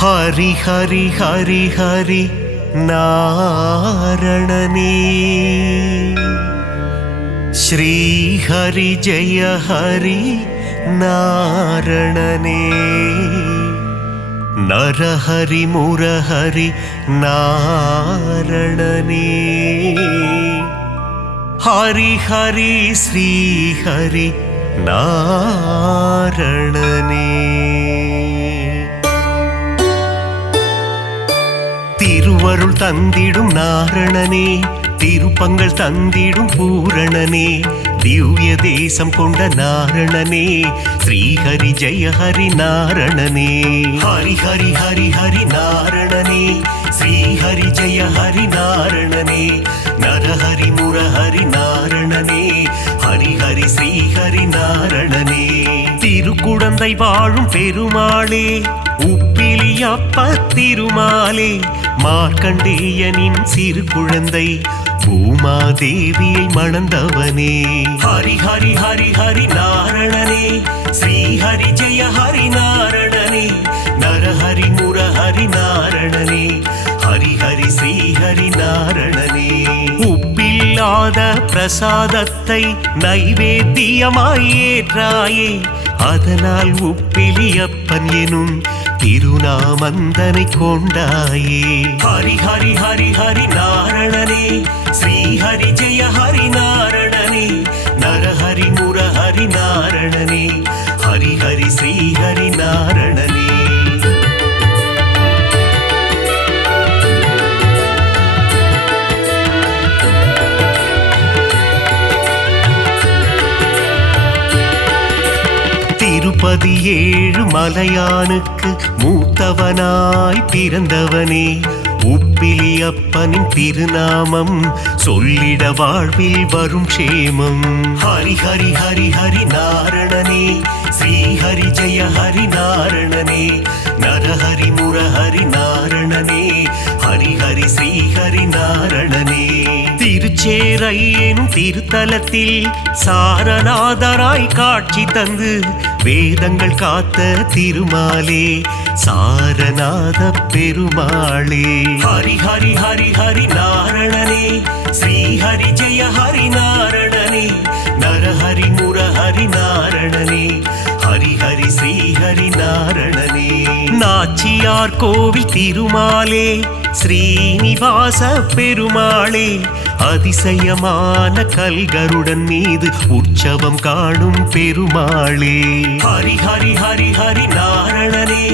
ஹரி ஹரி ஹரி ஹரி நாரணனே ஸ்ரீ ஹரி ஜெய ஹரி நாரணனே நரஹரி முரஹரி நாரணனே ஹரி ஹரி ஸ்ரீ ஹரி நாரணனே திருவருள் தந்திடும் நாரணனே திருப்பங்கள் தந்திடும் பூரணனே திவ்ய தேசம் கொண்ட நாரணனே ஸ்ரீஹரி ஜெய ஹரி நாரணனே ஹரி ஹரி ஹரி ஹரி நாரணனே ஸ்ரீஹரி ஜெய ஹரி நாரணனே நரஹரி முரஹரி நாரணனே ஹரி ஹரி ஸ்ரீஹரி நாரணனே திருக்குடந்தை வாழும் பெருமாளே உப்பிலியப்ப திருமாலே மார்க்கண்டேயனின் சிறு குழந்தை பூமாதேவியை மணந்தவனே ஹரி ஹரி ஹரி ஹரி நாரணனே ஸ்ரீஹரி ஜெய ஹரி நாரணனே நரஹரி முரஹரி நாரணனே ஹரி ஹரி ஸ்ரீஹரி நாரணனே உப்பில்லாத பிரசாதத்தை நைவேத்தியமாய் ஏற்றாயே அதனால் உப்பிலியப்பன் எனும் திருநாமந்தனை கொண்டாயே ஹரி ஹரி ஹரி ஹரி நாரணனே ஸ்ரீஹரி ஜெய ஹரி நாரணனே நரஹரி முரஹரி நாரணனே ஹரி ஹரி ஸ்ரீஹரி நாரணனே திருப்பதி ஏழு மலையானுக்கு மூத்தவனாய் பிறந்தவனே உப்பிலியப்பனின் திருநாமம் சொல்லிட வாழ்வில் வரும் க்ஷேமம் ஹரி ஹரி ஹரி ஹரி நாரணனே ஸ்ரீஹரி ஜெய ஹரி நாரணனே நரஹரி முரஹரி நாரணனே ஹரி ஹரி ஸ்ரீஹரி நாரணனே திருச்சேரை எனும் திருத்தலத்தில் சாரநாதராய் காட்சி தந்து வேதங்கள் காத்த திருமாலே சாரநாத பெருமாளே ஹரி ஹரி ஹரி ஹரி நாரணனே ஸ்ரீஹரி ஜெய ஹரி நாரணனே நரஹரி முரஹரி நாரணனே ஹரி ஹரி ஸ்ரீஹரி நாரணனே நாச்சியார் கோவில் திருமாலே ஸ்ரீனிவாச பெருமாளே அதிசயமான கல்கருடன் மீது உற்சவம் காணும் பெருமாளே ஹரி ஹரி ஹரி ஹரி நாரணனே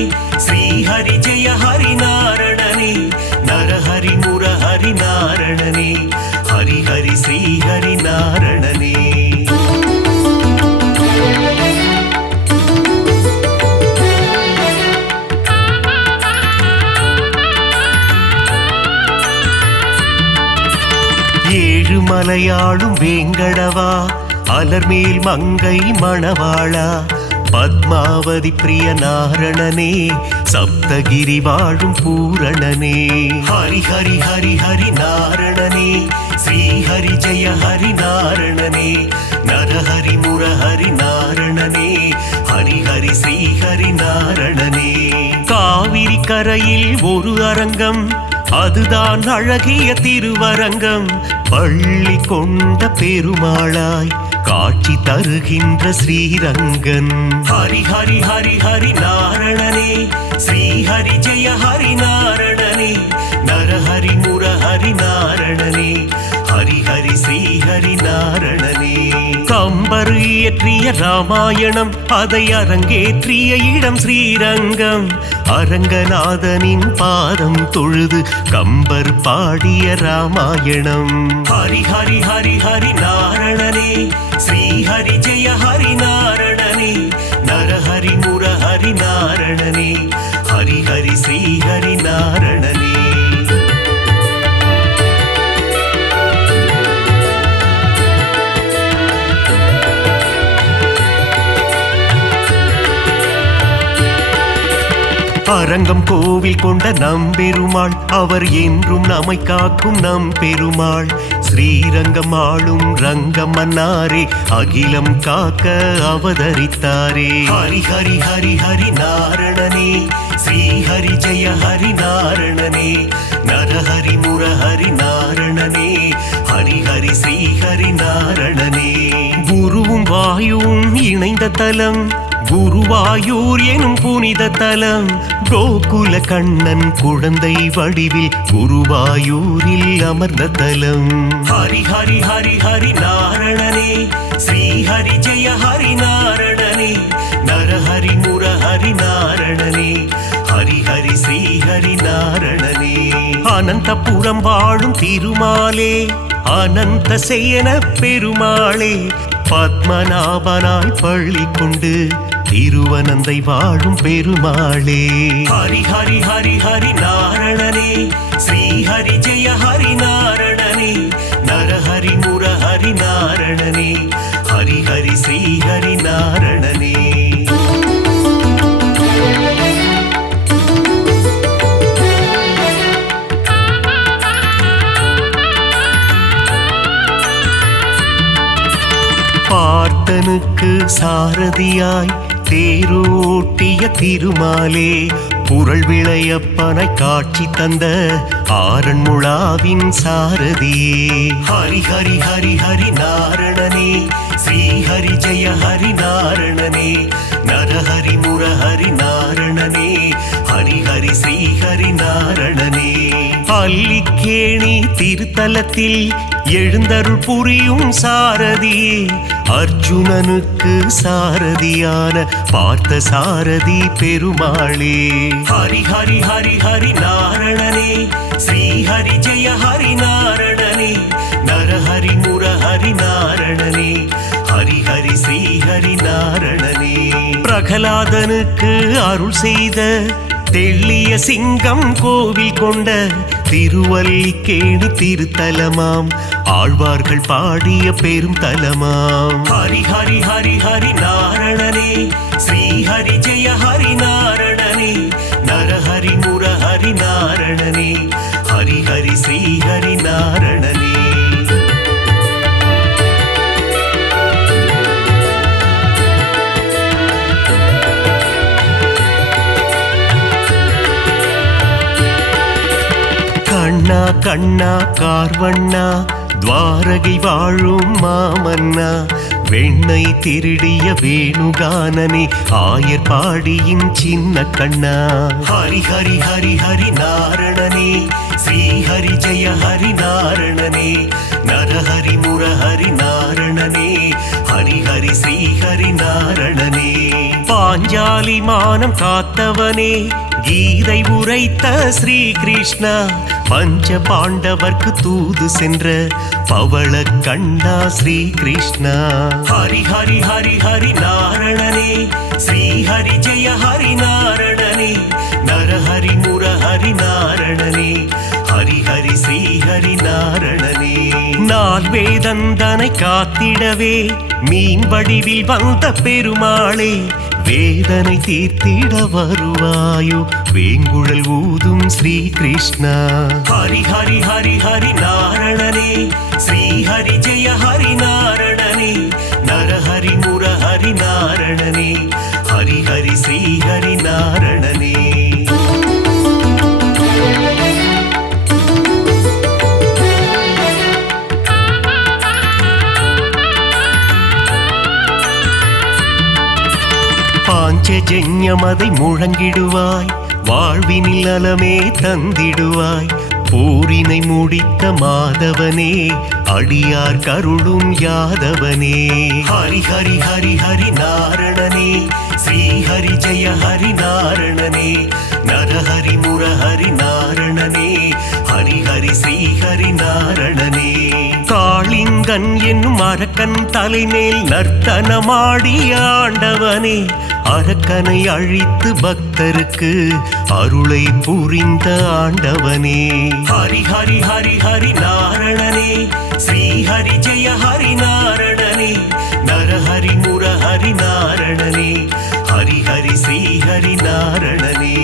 ஸ்ரீஹரி ஜெய ஹரி நாரணனே நரஹரி முரஹரி நாரணனே ஹரி ஹரி ஸ்ரீஹரி நாரணனே ஏழு மலையாளும் வேங்கடவா அலர்மேல் மங்கை மணவாளா பத்மாவதி பிரிய நாரணனே சப்தகிரி வாழும் பூரணனே ஹரி ஹரி ஹரி ஹரி நாரணனே ஸ்ரீஹரி ஜெய ஹரி நாரணனே நரஹரி முரஹரி நாரணனே ஹரி ஹரி ஸ்ரீஹரி நாரணனே காவிரி கரையில் ஒரு அரங்கம் அதுதான் அழகிய திருவரங்கம் பள்ளி கொண்ட பெருமாளாய் காட்சி தருகின்ற ஸ்ரீரங்கன் ஹரி ஹரி ஹரி ஹரி நாரணனே ஸ்ரீஹரி ஜெய ஹரி நாரணனே நரஹரி முரஹரி நாரணனே ஹரி ஹரி ஸ்ரீஹரி நாரணனே கம்பர் இயற்றிய ராமாயணம் அதை அரங்கேற்றிய இடம் ஸ்ரீரங்கம் அரங்கநாதனின் பாதம் தொழுது கம்பர் பாடிய ராமாயணம் ஹரி ஹரி ஹரி ஹரி நாரணனே ஸ்ரீஹரி ஜெய ஹரி நாரணனே நரஹரி முரஹரி நாரணனே ஹரி ஹரி ஸ்ரீஹரி நாரணனே அரங்கம் கோவில் கொண்ட நம்பெருமாள் அவர் என்றும் நம்மை காக்கும் நம்பெருமாள் ஸ்ரீரங்கம் ஆளும் ரங்கம் மன்னாரே அகிலம் காக்க அவதரித்தாரே ஹரி ஹரி ஹரி ஹரி நாரணனே ஸ்ரீஹரி ஜெய எடுத்த தலம் குருவாயூர் எனும் புனித தலம். கோகுல கண்ணன் குழந்தை வடிவில் குருவாயூரில் அமர்ந்த தலம். ஹரி ஹரி ஹரி ஹரி நாரணனே ஸ்ரீ ஹரி ஜெய ஹரி நாரணனே நரஹரி முரஹரி நாரணனே ஹரி ஹரி ஸ்ரீ ஹரி நாரணனே. அனந்தபுரம் வாழும் திருமாலே அனந்த சேன பெருமாளே பத்மநாபனாய் பள்ளி கொண்டு திருவனந்தை வாழும் பெருமாளே. ஹரி ஹரி ஹரி ஹரி நாரணனே ஸ்ரீ ஹரி ஜெய ஹரி நாரணனே நரஹரி முரஹரி நாரணனே ஹரி ஹரி ஸ்ரீ ஹரி நாரணனே. பார்த்தனுக்கு சாரதியாய் தேரோட்டிய திருமாலே புரள் விளையப்பனை காட்சி தந்த ஆரண்முழாவின் சாரதியே. ஹரி ஹரி ஹரி ஹரி நாரணனே ஸ்ரீ ஹரி ஜெய ஹரி நாரணனே நரஹரி முரஹரி நாரணனே ஹரி ஹரி ஸ்ரீ ஹரி நாரணனே. பள்ளிக்கேணி திருத்தலத்தில் எழுந்தருள் புரியும் சாரதியே அர்ஜுனனுக்கு சாரதியான பார்த்த சாரதி பெருமாளே. ஹரி ஹரி ஹரி ஹரி நாரணனே ஸ்ரீ ஹரி ஜெய ஹரி நாரணனே நரஹரி முரஹரி நாரணனே ஹரி ஹரி ஸ்ரீ ஹரி நாரணனே. பிரகலாதனுக்கு அருள் செய்த தெள்ளிய சிங்கம் கோவில் கொண்ட திருவல்லிக்கேணி திருத்தலமாம் ஆழ்வார்கள் பாடிய பெரும் தலமாம். ஹரி ஹரி ஹரி ஹரி நாரணனே ஸ்ரீ ஹரி ஜெய ஹரி நாரணனே நரஹரி முரஹரி நாரணனே ஹரி ஹரி ஸ்ரீ ஹரி நாரணனே. கண்ணா கண்ணா கார்வண்ணா துவாரகை வாழும் மாமன்னா வெண்ணை திருடிய வேணுகானனே ஆயர் பாடியின் சின்ன கண்ணா. ஹரி ஹரி ஹரி ஹரி நாரணனே ஸ்ரீ ஹரி ஜெய ஹரி நாரணனே நரஹரி முரஹரி நாரணனே ஹரி ஹரி ஸ்ரீ ஹரி நாரணனே. பாஞ்சாலி மானம் காத்தவனே கீதை உரைத்த ஸ்ரீ கிருஷ்ணா பஞ்ச பாண்டவர்க்கு தூது சென்ற பவள கண்ணா ஸ்ரீ கிருஷ்ணா. ஹரி ஹரி ஹரி ஹரி நாரணனே ஸ்ரீ ஹரி ஜெய ஹரி நாரணனே நரஹரி முரஹரி நாரணனே ஹரி ஹரி ஸ்ரீ ஹரி நாரணனே. நால் வேதந்தனை காத்திடவே மீன் வடிவில் வந்த பெருமாளே வேதனை தீர்த்திட வருவாயோ வேங்குழல் ஊதும் ஸ்ரீ கிருஷ்ணா. ஹரி ஹரி ஹரி ஹரி நாரணனே ஸ்ரீ ஹரி ஜெய ஹரி நாரணனே நரஹரி முரஹரி நாரணனே ஹரி ஹரி ஸ்ரீ ஹரி நாரணனே. பாஞ்சஜன்யமதை முழங்கிடுவாய் வாழ்வினில் நலமே தந்திடுவாய் போரினை முடித்த மாதவனே அடியார் கருளும் யாதவனே. ஹரி ஹரி ஹரி ஹரி நாரணனே ஸ்ரீ ஹரி ஜெய ஹரி நாரணனே நரஹரி முரஹரி நாரணனே ஹரி ஹரி ஸ்ரீ ஹரி நாரணனே. காளிங்கன் என்னும் அரக்கன் தலைமேல் நர்த்தனமாடிய ஆண்டவனே அரக்கனை அழித்து பக்தருக்கு அருளை புரிந்த ஆண்டவனே. ஹரி ஹரி ஹரி ஹரி நாரணனே ஸ்ரீ ஹரி ஜெய ஹரி நாரணனே நரஹரி முரஹரி நாரணனே ஹரி ஹரி ஸ்ரீ ஹரி நாரணனே.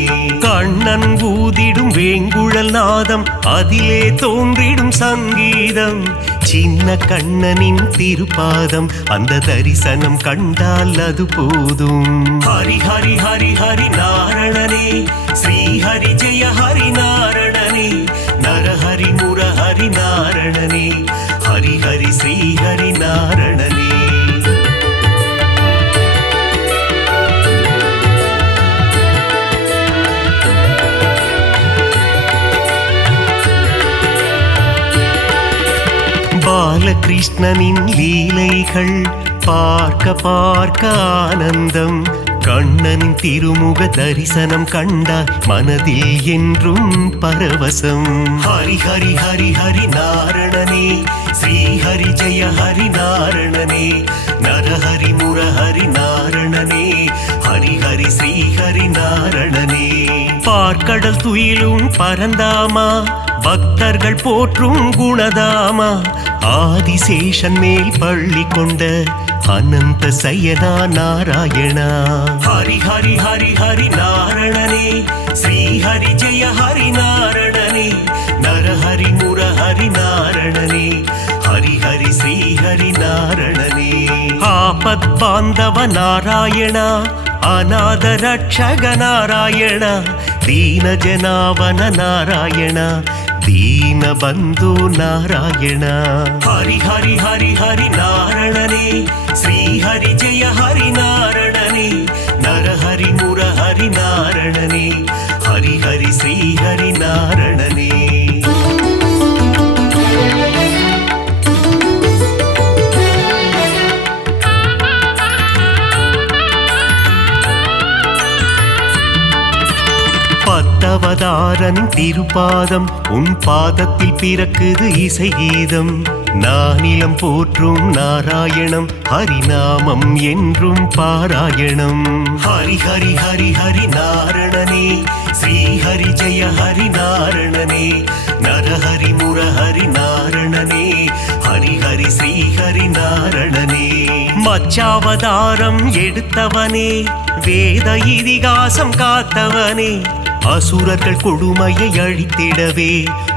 கண்ணன் ஊதிடும் வேங்குழல் நாதம் அதிலே தோன்றிடும் சங்கீதம் சின்ன கண்ணனின் திருப்பாதம் அந்த தரிசனம் கண்டால் அது போதும். ஹரி ஹரி ஹரி ஹரி நாரணனே ஸ்ரீ ஹரி ஜெய ஹரி நாரணனே நரஹரி முரஹரி நாரணனே ஹரி ஹரி ஸ்ரீ ஹரி நாரணனே. பாலகிருஷ்ணனின் லீலைகள் பார்க்க பார்க்க ஆனந்தம். கண்ணனின் திருமுக தரிசனம் கண்டால் மனதில் என்றும் பரவசம். ஹரி ஹரி ஹரி ஹரி நாரணனே, ஸ்ரீ ஹரி ஜெய ஹரி நாரணனே, நரஹரி முரஹரி நாரணனே, ஹரி ஹரி ஸ்ரீ ஹரி நாரணனே. பார்க்கடல் துயிலும் பரந்தாமா, பக்தர்கள் போற்றும் குணதாமா, ஆதிசேஷன் மேல் பள்ளி கொண்ட அனந்த சயனா நாராயணா. ஹரி ஹரி ஹரி ஹரி நாரணனே, ஸ்ரீ ஹரி ஜெய ஹரி நாரணனே, நரஹரி முரஹரி நாரணனே, ஹரி ஹரி ஸ்ரீ ஹரி நாரணனே. ஆபத் பாந்தவ நாராயணா, அநாத ரட்சக நாராயணா, தீன ஜனாவன நாராயணா, தீன பந்து நாராயணா. ஹரி ஹரி ஹரி ஹரி நாரணனே, ஸ்ரீ ஹரி ஜெய ஹரி நாரணனே, நரஹரி முரஹரி நாரணனே, ஹரி ஹரி ஸ்ரீ ஹரி நாரணனே. பத்தவதாரனின் திருப்பாதம், உன் பாதத்தில் பிறக்குது இசை கீதம். நானிலம் போற்றும் நாராயணம், ஹரிநாமம் என்றும் பாராயணம். ஹரி ஹரி ஹரி ஹரி நாரணனே, ஸ்ரீ ஹரி ஜெய ஹரி நாரணனே, நரஹரி முரஹரி நாரணனே, ஹரி ஹரி ஸ்ரீ ஹரி நாரணனே. மச்சாவதாரம் எடுத்தவனே, வேத இதிகாசம் காத்தவனே, அசுரர்கள் கொடுமையை அழித்திடவே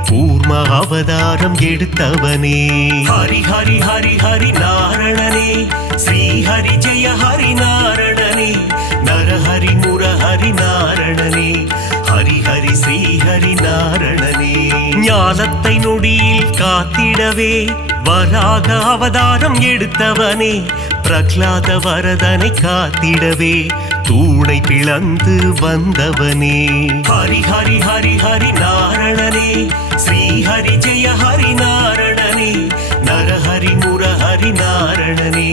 கூர்ம அவதாரம் எடுத்தவனே. ஹரி ஹரி ஹரி ஹரி நாரணனே, ஸ்ரீ ஹரி ஜெய ஹரி நாரணனே, நரஹரி முரஹரி நாரணனே, ஹரி ஹரி ஸ்ரீ ஹரி நாரணனே. ஞானத்தை நொடியில் காத்திடவே வராக அவதாரம் எடுத்தவனே, பிரகலாத வரதனை காத்திடவே தூணை பிளந்து வந்தவனே. ஹரி ஹரி ஹரி ஹரி நாரணனே, ஸ்ரீ ஹரி ஜெய ஹரி நாரணனே, நரஹரி முரஹரி நாரணனே,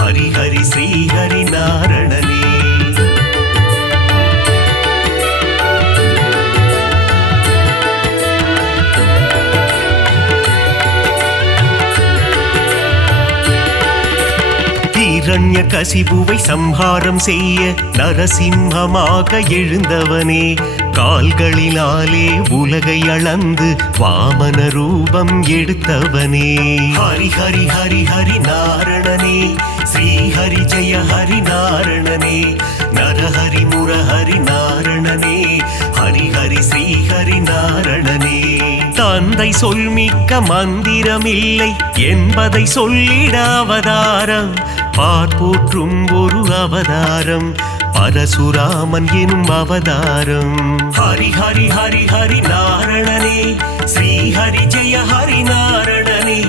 ஹரி ஹரி ஸ்ரீ ஹரி நாரணனே. இரண்ய கசிபுவை சம்ஹாரம் செய்ய நரசிம்மமாக எழுந்தவனே, கால்களினாலே உலகை அளந்து வாமன ரூபம் எடுத்தவனே. ஹரி ஹரி ஹரி ஹரி நாரணனே, ஸ்ரீ ஹரி ஜெய ஹரி நாரணனே, நரஹரி முரஹரி நாரணனே, ஹரி ஹரி ஸ்ரீ ஹரி நாரணனே. தந்தை சொல்மிக்க மந்திரமில்லை என்பதை சொல்லிட அவதாரம், பார்ப்போற்றும் ஒரு அவதாரம், பரசுராமன் எனும் அவதாரம். ஹரி ஹரி ஹரி ஹரி நாரணனே, ஸ்ரீ ஹரி ஜெய ஹரி நாரணனே,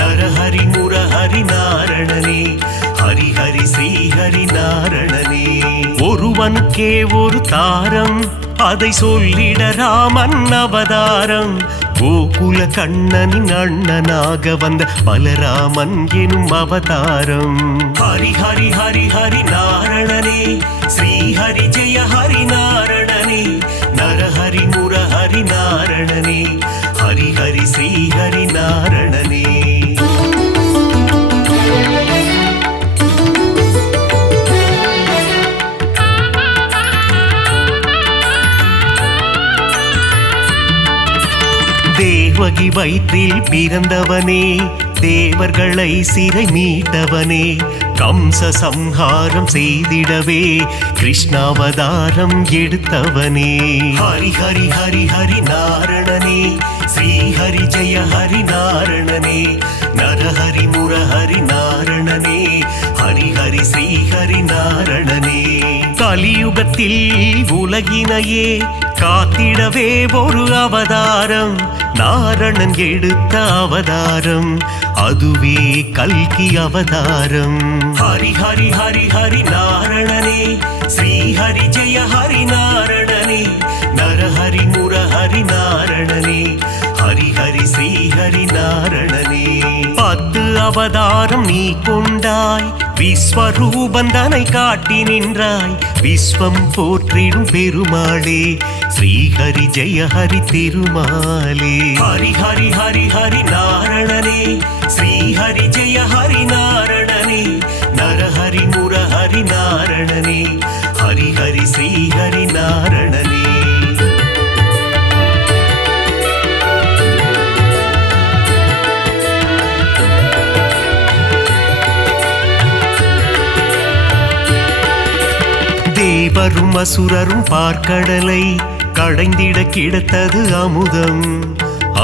நரஹரி முரஹரி நாரணனே, ஹரி ஹரி ஸ்ரீ ஹரி நாரணனே. ஒருவனுக்கே ஒரு தாரம், அதை சொல்லிட ராமன் அவதாரம், கோகுல கண்ணனின் அண்ணனாக வந்த பலராமன் எனும் அவதாரம். ஹரி ஹரி ஹரி ஹரி நாரணனே, ஸ்ரீ ஹரி ஜெய ஹரி நாரணனே, நரஹரி முரஹரி நாரணனே, ஹரி ஹரி ஸ்ரீ ஹரி நாரணனே. தேவகி வயிற்றில் பிறந்தவனே, தேவர்களை சிறை மீட்டவனே, கம்ச சம்ஹாரம் செய்திடவே கிருஷ்ணாவதாரம் எடுத்தவனே. ஹரி ஹரி ஹரி ஹரி நாரணனே, ஸ்ரீ ஹரி ஜெய ஹரி நாரணனே, நரஹரி முரஹரி நாரணனே, ஹரி ஹரி ஸ்ரீ ஹரி நாரணனே. கலியுகத்தில் உலகினையே காத்திடவே ஒரு அவதாரம், நாரணன் எடுத்த அவதாரம், அதுவே கல்கி அவதாரம். ஹரி ஹரி ஹரி ஹரி நாரணனே, ஸ்ரீ ஹரி ஜெய ஹரி நாரணனே, நரஹரி முரஹரி நாரணனே, ஹரி ஹரி ஸ்ரீ ஹரி நாரணனே. அவதாரம் நீ கொண்டாய், விஸ்வரூபந்தனை காட்டி நின்றாய். விஸ்வம் போற்றிடும் பெருமாளே, ஸ்ரீஹரி ஜெய ஹரி திருமாலே. ஹரி ஹரி ஹரி ஹரி நாரணனே, ஸ்ரீஹரி ஜெய ஹரி நாரணனே. நரஹரி முரஹரி நாரணனே, ஹரி ஹரி ஸ்ரீஹரி நாரணனே. தேவரும் அசுரரும் பார்க்கடலை கடைந்திட கிடைத்தது அமுதம்.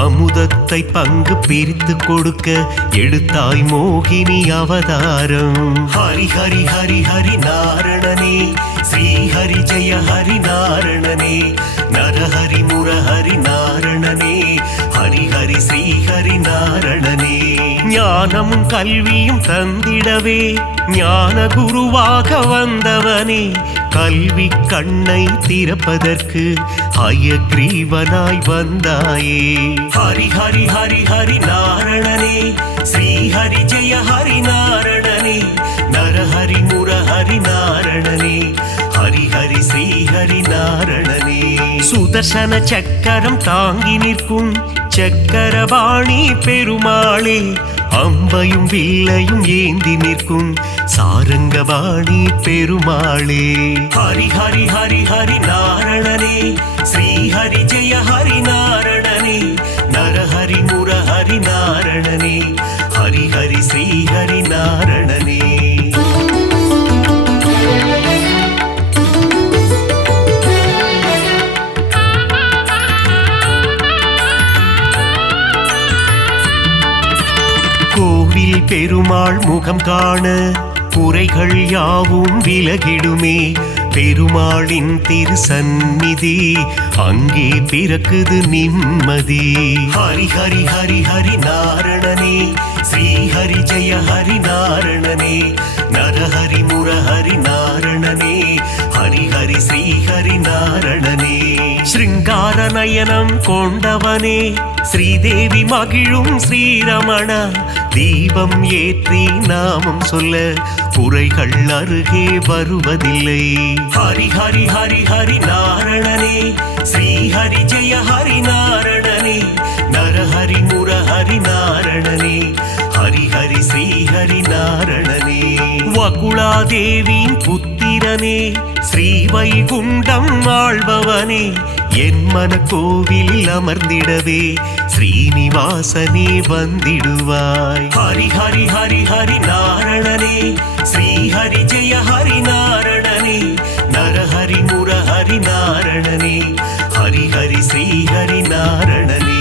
அமுதத்தை பங்கு பிரித்து கொடுக்க எடுத்தாய் மோகினி அவதாரம். ஹரி ஹரி ஹரி ஹரி நாரணனே, ஸ்ரீஹரி ஜெய ஹரி நாரணனே. நரஹரி முரஹரி நாரணனே, ஹரி ஹரி ஸ்ரீஹரி நாரணனே. ஞானமும் கல்வியும் தந்திடவே ஞான குருவாக வந்தவனே, கல்வி கண்ணை திறப்பதற்கு ஹயக்ரீவனாய் வந்தாயே. ஹரி ஹரி ஹரி ஹரி நாரணனே, ஸ்ரீஹரி ஜெய ஹரி நாரணனே. நரஹரி முரஹரி நாரணனே, ஹரி ஹரி ஸ்ரீஹரி நாரணனே. சுதர்சன சக்கரம் தாங்கி நிற்கும் சக்கரபாணி பெருமாளே, அம்பையும் வில்லையும் ஏந்தி நிற்கும் சாரங்கபாணி பெருமாளே. ஹரி ஹரி ஹரி ஹரி நாரணனே, ஸ்ரீஹரி ஜெய ஹரி நாரணனே. நரஹரி முரஹரி நாரணனே, ஹரி ஹரி ஸ்ரீஹரி நாரணனே. கோவில் பெருமாள் முகம் காண குறைகள் யாவும் விலகிடுமே. பெருமாளின் திருசந்நிதி அங்கே பிறக்குது நிம்மதி. ஹரி ஹரி ஹரி ஹரி நாரணனே, ஸ்ரீஹரி ஜெய ஹரி நாரணனே. நரஹரி முரஹரி நாரணனே, ஹரி ஹரி ஸ்ரீஹரி நாரணனே. ஸ்ருங்கார நயனம் கொண்டவனே, ஸ்ரீதேவி மகிழும் ஸ்ரீரமணா. தீபம் ஏற்றி நாமம் சொல்ல குறைகள் அருகே வருவதில்லை. ஹரி ஹரி ஹரி ஹரி நாரணனே, ஸ்ரீஹரி ஜெய ஹரி நாரணனே. நரஹரி முரஹரி நாரணனே, ஹரி ஹரி ஸ்ரீஹரி நாரணனே. வகுளாதேவியின் புத்திரனே, ஸ்ரீ வைகுண்டம் ஆள்பவனே. என் மன கோவிலில் அமர்ந்திடவே ஸ்ரீனிவாசனே வந்திடுவாய். ஹரி ஹரி ஹரி ஹரி நாரணனே, ஸ்ரீஹரி ஜெய ஹரி நாரணனே. நரஹரி முரஹரி நாரணனே, ஹரி ஹரி ஸ்ரீஹரி நாரணனே.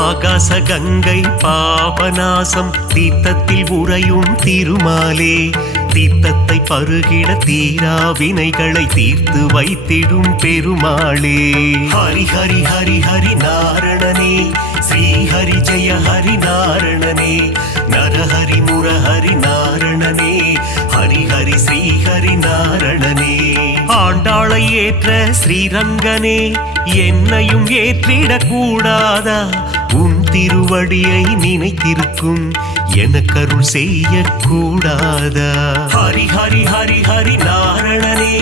ஆகாச கங்கை பாபநாசம் தீர்த்தத்தில் உறையும் திருமாலே. தீர்த்தத்தை பருகிட தீரா வினைகளை தீர்த்து வைத்திடும் பெருமாளே. ஹரி ஹரி ஹரி ஹரி நாரணனே, ஸ்ரீஹரி ஜெய ஹரி நாரணனே. நரஹரி முரஹரி நாரணனே, ஹரி ஹரி ஸ்ரீஹரி நாரணனே. ஆண்டாளை ஏற்ற ஸ்ரீரங்கனே, என்னையும் ஏற்றிடக் கூடாதா? உன் திருவடியை நினைத்திருக்கும் எனக்கருள் செய்ய கூடாதா? ஹரி ஹரி ஹரி ஹரி நாரணனே,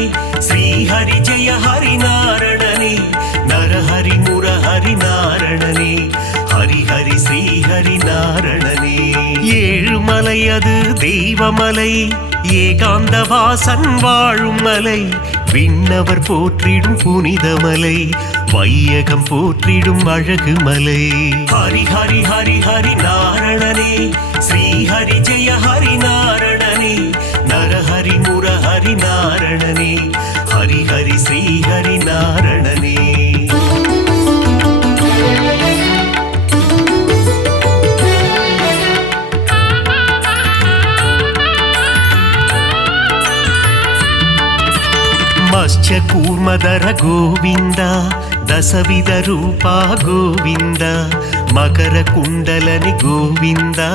ஸ்ரீஹரி ஜெய ஹரி நாரணனே. நரஹரி முரஹரி நாரணனே, ஹரி ஹரி ஸ்ரீஹரி நாரணனே. ஏழுமலை அது தெய்வமலை, ஏகாந்த வாசன் வாழும் மலை. விண்ணவர் போற்றிடும் புனிதமலை, வையகம் போற்றிடும் அழகு மலை. ஹரி ஹரி ஹரி ஹரி நாரணனே, ஸ்ரீஹரி ஜெய ஹரி நாரணனே. நரஹரி முரஹரி நாரணனே, ஹரி ஹரி ஸ்ரீஹரி நாரணனே. ಮತ್ಸ್ಯ ಕೂರ್ಮದರ ಗೋವಿಂದ, ದಶವಿಧ ರೂಪ ಗೋವಿಂದ. மகர குண்டலனி கோவிந்தா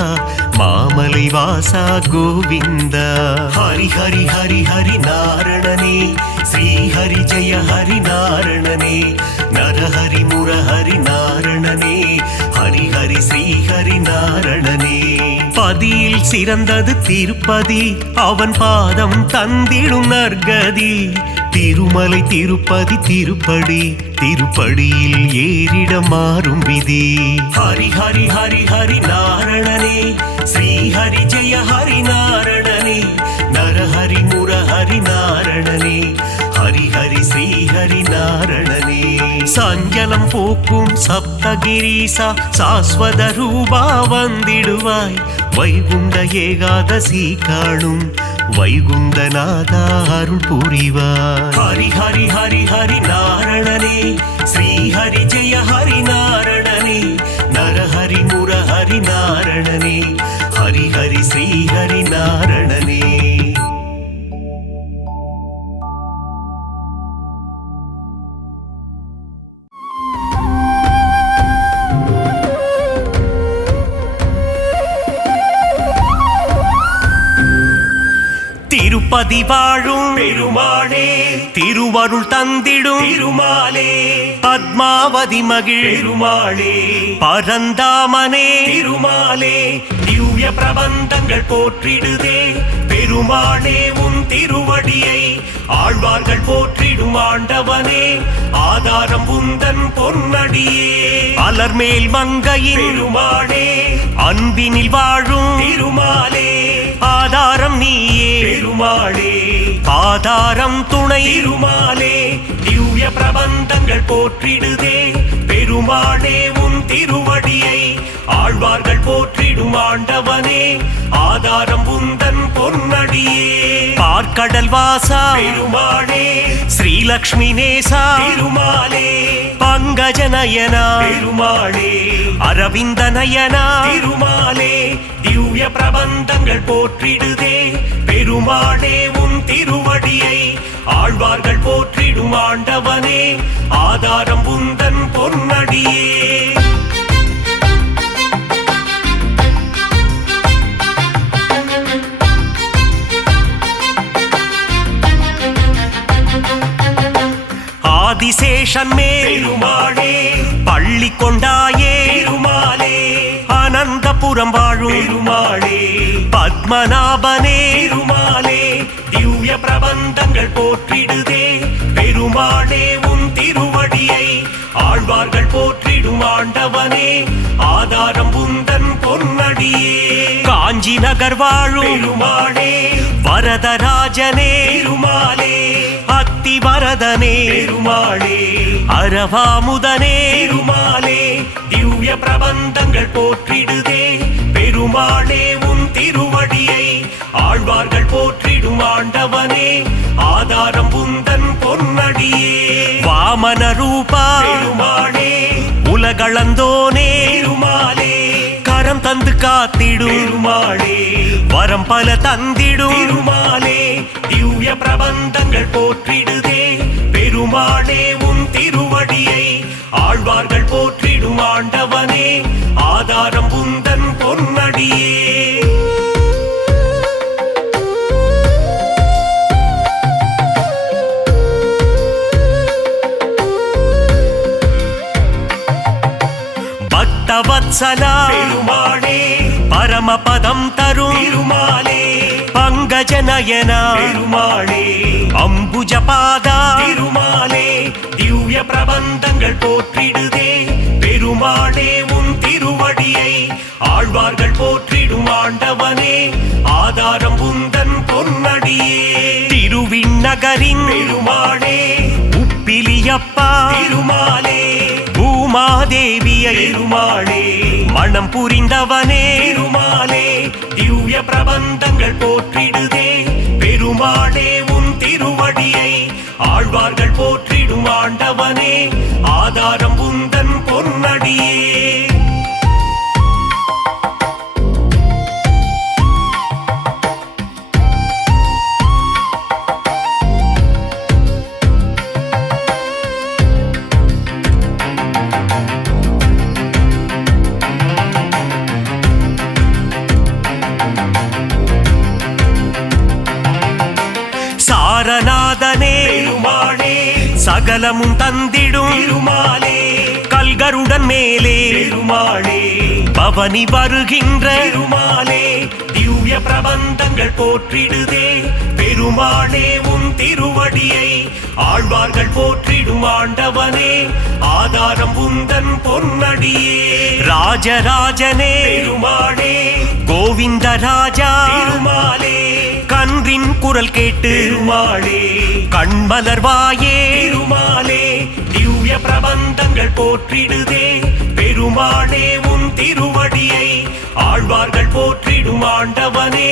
மாமலை வாசா கோவிந்தா ஹரி ஹரி ஹரி ஹரி நாரணனே ஸ்ரீ ஹரி ஜெய ஹரி நாரணனே நரஹரி முரஹரி நாரணனே ஹரி ஹரி ஸ்ரீ ஹரி நாரணனே பதியில் சிறந்தது திருப்பதி அவன் பாதம் தந்திடும் நற்கதி திருமலை திருப்பதி திருப்படி திருப்படியில் ஏறிட மாறும் விதி ஹரி ஹரி ஹரி ஹரி நாரணனே ஸ்ரீ ஹரி ஜெய ஹரி நாரணனே நரஹரி முரஹரி நாரணனே ஹரி ஹரி ஸ்ரீ ஹரி நாரணனே சஞ்சலம் போக்கும் சப்தகிரீசா சாஸ்வத ரூபா வந்திடுவாய் வைகுண்ட ஏகாதசி காணும் வைகுண்டநாதா அருள் புரிவார் ஹரி ஹரி ஹரி ஹரி நாரணனே ஸ்ரீ ஹரி ஜெய ஹரி நாரணனே நரஹரி முரஹரி நாரணனே ஹரி ஹரி ஸ்ரீ ஹரி நாரணனே திருப்பதி வாழும் பெருமாளே திருவருள் தந்திடும் திருமாலே பத்மாவதி மகிழ் பெருமாளே பரந்தாமனே திருமாலே திவ்ய பிரபந்தங்கள் போற்றிடுதே பெருமாளே உன் திருவடியை ஆழ்வார்கள் போற்றிடும் ஆண்டவனே ஆதாரம் உந்தன் பொன்னடியே அலர்மேல் மங்கையின் பெருமாளே அன்பினில் வாழும் திருமாலே ஆதாரம் நீயே பெருமாளே ஆதாரம் துணை திருமாலே திவ்ய பிரபந்தங்கள் போற்றிடுதே பெருமாளே உன் திருவடியை ஆழ்வார்கள் போற்றிடும் ஆண்டவனே ஆதாரம் உந்தன் பொன்னடியே பார்க்கடல் வாசா பெருமாளே ஸ்ரீலக்ஷ்மி நேசா திருமாலே பங்கஜ நயனா பெருமாளே அரவிந்த நயனா திருமாலே திவ்ய பிரபந்தங்கள் போற்றிடுதே பெருமாளே உன் திருவடியை ஆழ்வார்கள் போற்றிடும் ஆண்டவனே ஆதாரம் உந்தன் பொன்னடியே ஆதிசேஷன் மேல் பெருமாளே பள்ளி கொண்டாயே பெருமாளே அனந்தபுரம் வாழும் பெருமாளே பத்மநாபனே பெருமாளே திவ்ய பிரபந்தங்கள் போற்றிடுதே பெருமாளே உன் திருவடியை ஆழ்வார்கள் போற்றிடும் ஆண்டவனே ஆதாரம் உந்தன் பொன்னடியே காஞ்சி நகர் வாழும் பெருமாளே வரதராஜனே பெருமாளே அத்தி வரதனே பெருமாளே அரவாமுதனே பெருமாளே திவ்ய பிரபந்தங்கள் போற்றிடுதே பெருமாளே உன் திருவடியை ஆழ்வார்கள் போற்றிடும் ஆண்டவனே ஆதாரம் உந்தன் பொன்னடியே வாமன ரூபா பெருமாளே உலகளந்தோனே பெருமாளே கரம் தந்து காத்திடும் பெருமாளே வரம் பல தந்திடும் பெருமாளே திவ்ய பிரபந்தங்கள் போற்றிடுதே பெருமாளே உன் திருவடியை ஆழ்வார்கள் போற்றிடும் ஆண்டவனே ஆதாரம் உந்தன் பொன்னடியே பக்தவத்சலா பெருமாளே பரமபதம் தரும் திருமாலே பங்கஜ நயனா பெருமாளே அம்புஜபாதா திருமாலே திவ்ய பிரபந்தங்கள் போற்றிடுதே பெருமாளே உன் திருவடியை ஆழ்வார்கள் போற்றிடும் ஆண்டவனே ஆதாரம் உந்தன் பொன்னடியே திருவிண்ணகரின் பெருமாளே உப்பிலியப்பா திருமாலே பூமாதேவியை பெருமாளே மனம் புரிந்தவனே பெருமாளே திவ்ய பிரபந்தங்கள் போற்றிடுதே பெருமாளே உன் திருவடியை ஆழ்வார்கள் போற்றிடும் ஆண்டவனே ஆதாரம் உந்தன் பொன்னடியே சகலமும் தந்திடும் திருமாலே கல்கருடன் மேலே பெருமாளே பவனி வருகின்ற பெருமாளே திவ்ய பிரபந்தங்கள் போற்றிடுதே பெருமாளே உன் திருவடியை ஆழ்வார்கள் போற்றிடும் ஆண்டவனே ஆதாரம் உந்தன் பொன்னடியே ராஜராஜனே பெருமாளே கோவிந்த ராஜா பெருமாளே கன்றின் குரல் கேட்டு பெருமாளே கண்மலர்வாயே பெருமாளே திவ்ய பிரபந்தங்கள் போற்றிடுதே பெருமாளே உன் திருவடியை ஆழ்வார்கள் போற்றிடும் ஆண்டவனே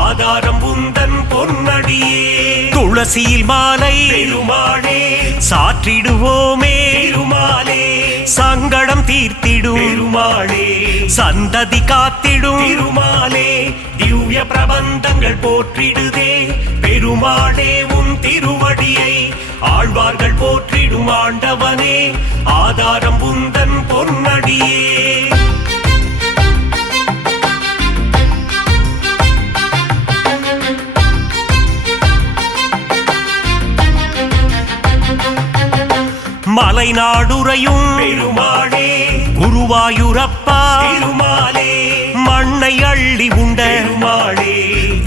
ஆதாரம் உந்தன் பொன்னடியே துளசியில் மாலை பெருமாளே சாற்றிடுவோமே பெருமாளே சங்கடம் தீர்த்திடும் பெருமாளே சந்ததி காத்திடும் பெருமாளே திவ்ய பிரபந்தங்கள் போற்றிடுதே பெருமாளே உன் திருவடியை ஆழ்வார்கள் போற்றிடும் ஆண்டவனே ஆதாரம் உந்தன் பொன்னடியே மலை நாடுரையும் பெருமாளே குருவாயூரப்பா பெருமாளே மண்ணை அள்ளி உண்ட பெருமாளே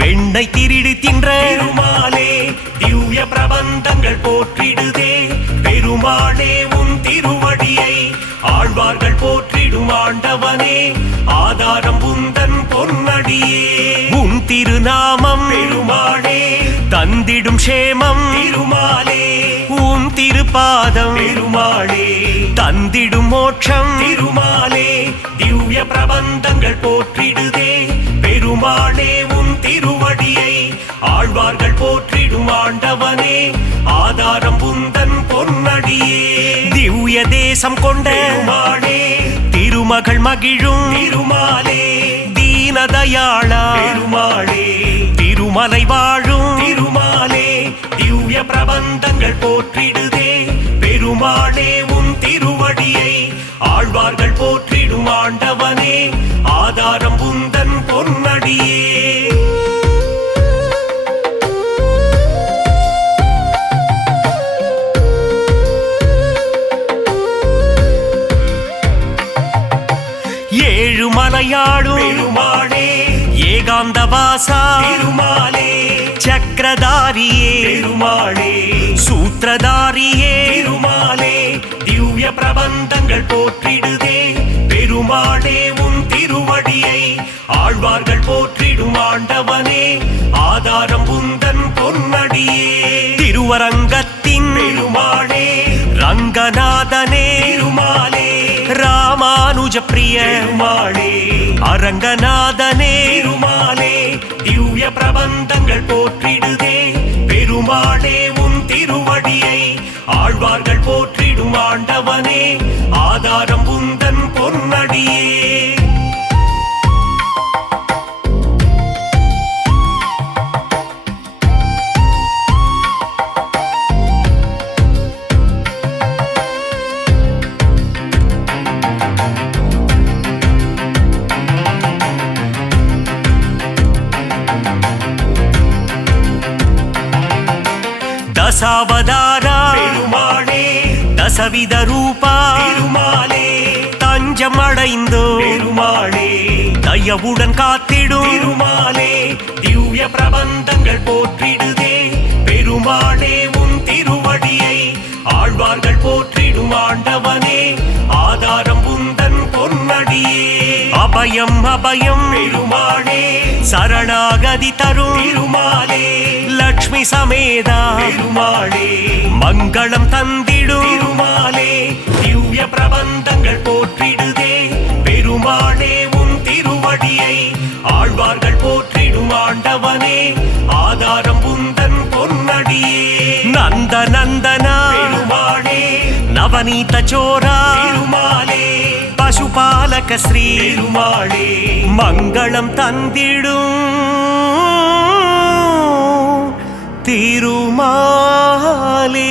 வெண்ணை திருடி தின்ற பெருமாளே திவ்ய பிரபந்தங்கள் போற்றிடுதே பெருமாளே உன் திருவடியை ஆழ்வார்கள் போற்றிடும் ஆண்டவனே ஆதாரம் உந்தன் பொன்னடியே உன் திருநாமம் பெருமாளே தந்திடும் சேமம் திருமாலே உன் திருப்பாதம் பெருமாளே தந்திடும் மோட்சம் திருமாலே திவ்ய பிரபந்தங்கள் போற்றிடுதே பெருமாளே உன் திருவடியை ஆழ்வார்கள் போற்றிடும் ஆண்டவனே ஆதாரம் உந்தன் பொன்னடியே திவ்ய தேசம் கொண்ட பெருமாளே திருமகள் மகிழும் திருமாலே தீனதயாளா பெருமாளே திருமலை வாழும் திருமாலே திவ்ய பிரபந்தங்கள் போற்றிடுதே பெருமாளே உன் திருவடியை ஆழ்வார்கள் போற்றிடும் ஆண்டவனே ஆதாரம் உந்தன் பொன்னடியே ஏழுமலையாடும் பெருமாளே ஏகாந்தவாசா பெருமாளே சக்கரதாரியே பெருமாளே சூத்திரதாரியே பெருமாளே திவ்ய பிரபந்தங்கள் போற்றிடுதே பெருமாளே உன் திருவடியை ஆழ்வார்கள் போற்றிடும் ஆண்டவனே ஆதாரம் உந்தன் பொன்னடியே திருவரங்கத்தின் பெருமாளே ரங்கநாதனே பெருமாளே ராமானுஜ பிரிய பெருமாளே அரங்கநாதனே பெருமாளே திவ்ய பிரபந்தங்கள் போற்றிடுதே பெருமாளே உன் திருவடியை ஆழ்வார்கள் போற்றிடும் ஆண்டவனே ஆதாரம் உந்தன் பொன்னடியே தசாவதாரா பெருமாளே தசவித ரூபா பெருமாளே தஞ்சம் அடைந்தோ பெருமாளே தயவுடன் காத்திடும் பெருமாளே திவ்ய பிரபந்தங்கள் போற்றிடுதே பெருமாளே உன் திருவடியை ஆழ்வார்கள் போற்றிடும் ஆண்டவனே ஆதாரம் உந்தன் பொன்னடியே அபயம் அபயம் பெருமாளே சரணாகதி தரும் பெருமாளே லக்ஷ்மி சமேதா பெருமாளே மங்களம் தந்திடும் பெருமாளே திவ்ய பிரபந்தங்கள் போற்றிடுதே பெருமாளே உன் திருவடியை ஆழ்வார்கள் போற்றிடும் ஆண்டவனே ஆதாரம் உந்தன் பொன்னடியே நந்த நந்தனா பெருமாளே நவநீத சோரா பெருமாளே பசுபாலக ஸ்ரீ பெருமாளே மங்களம் தந்திடும் திருமாலே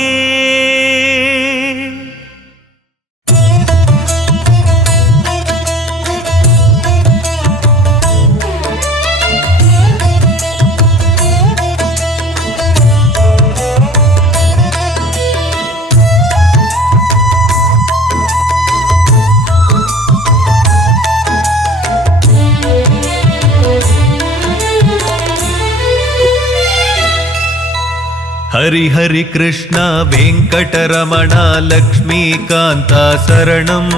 हरि हरि कृष्णा वेंकटरमणा लक्ष्मीकान्ता शरणं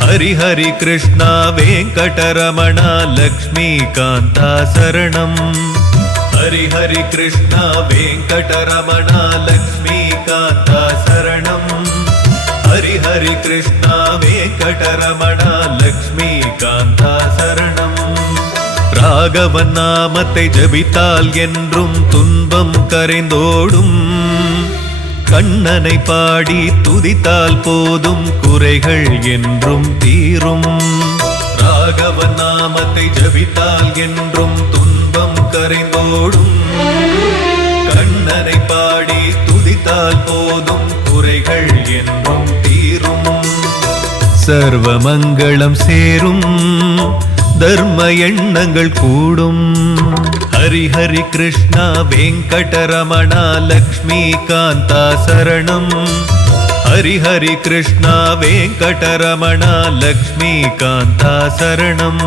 हरि हरि कृष्णा वेंकटरमणा लक्ष्मीकान्ता शरणं हरि हरि कृष्णा वेंकटरमणा लक्ष्मीकान्ता शरणं हरि हरि कृष्णा वेंकटरमणा लक्ष्मीकान्ता शरणं ராகவன் நாமத்தை ஜபித்தால் என்றும் துன்பம் கரைந்தோடும் கண்ணனை பாடி துதித்தால் போதும் குறைகள் என்றும் தீரும் ராகவன் நாமத்தை ஜபித்தால் என்றும் துன்பம் கரைந்தோடும் கண்ணனை பாடி துதித்தால் போதும் குறைகள் என்றும் தீரும் சர்வ மங்களம் சேரும் தர்ம எண்ணங்கள் கூடும் ஹரி ஹரி கிருஷ்ணா வெங்கடரமணா லக்ஷ்மிகாந்தா சரணம் ஹரி ஹரி கிருஷ்ணா வெங்கடரமணா லக்ஷ்மிகாந்தா சரணம்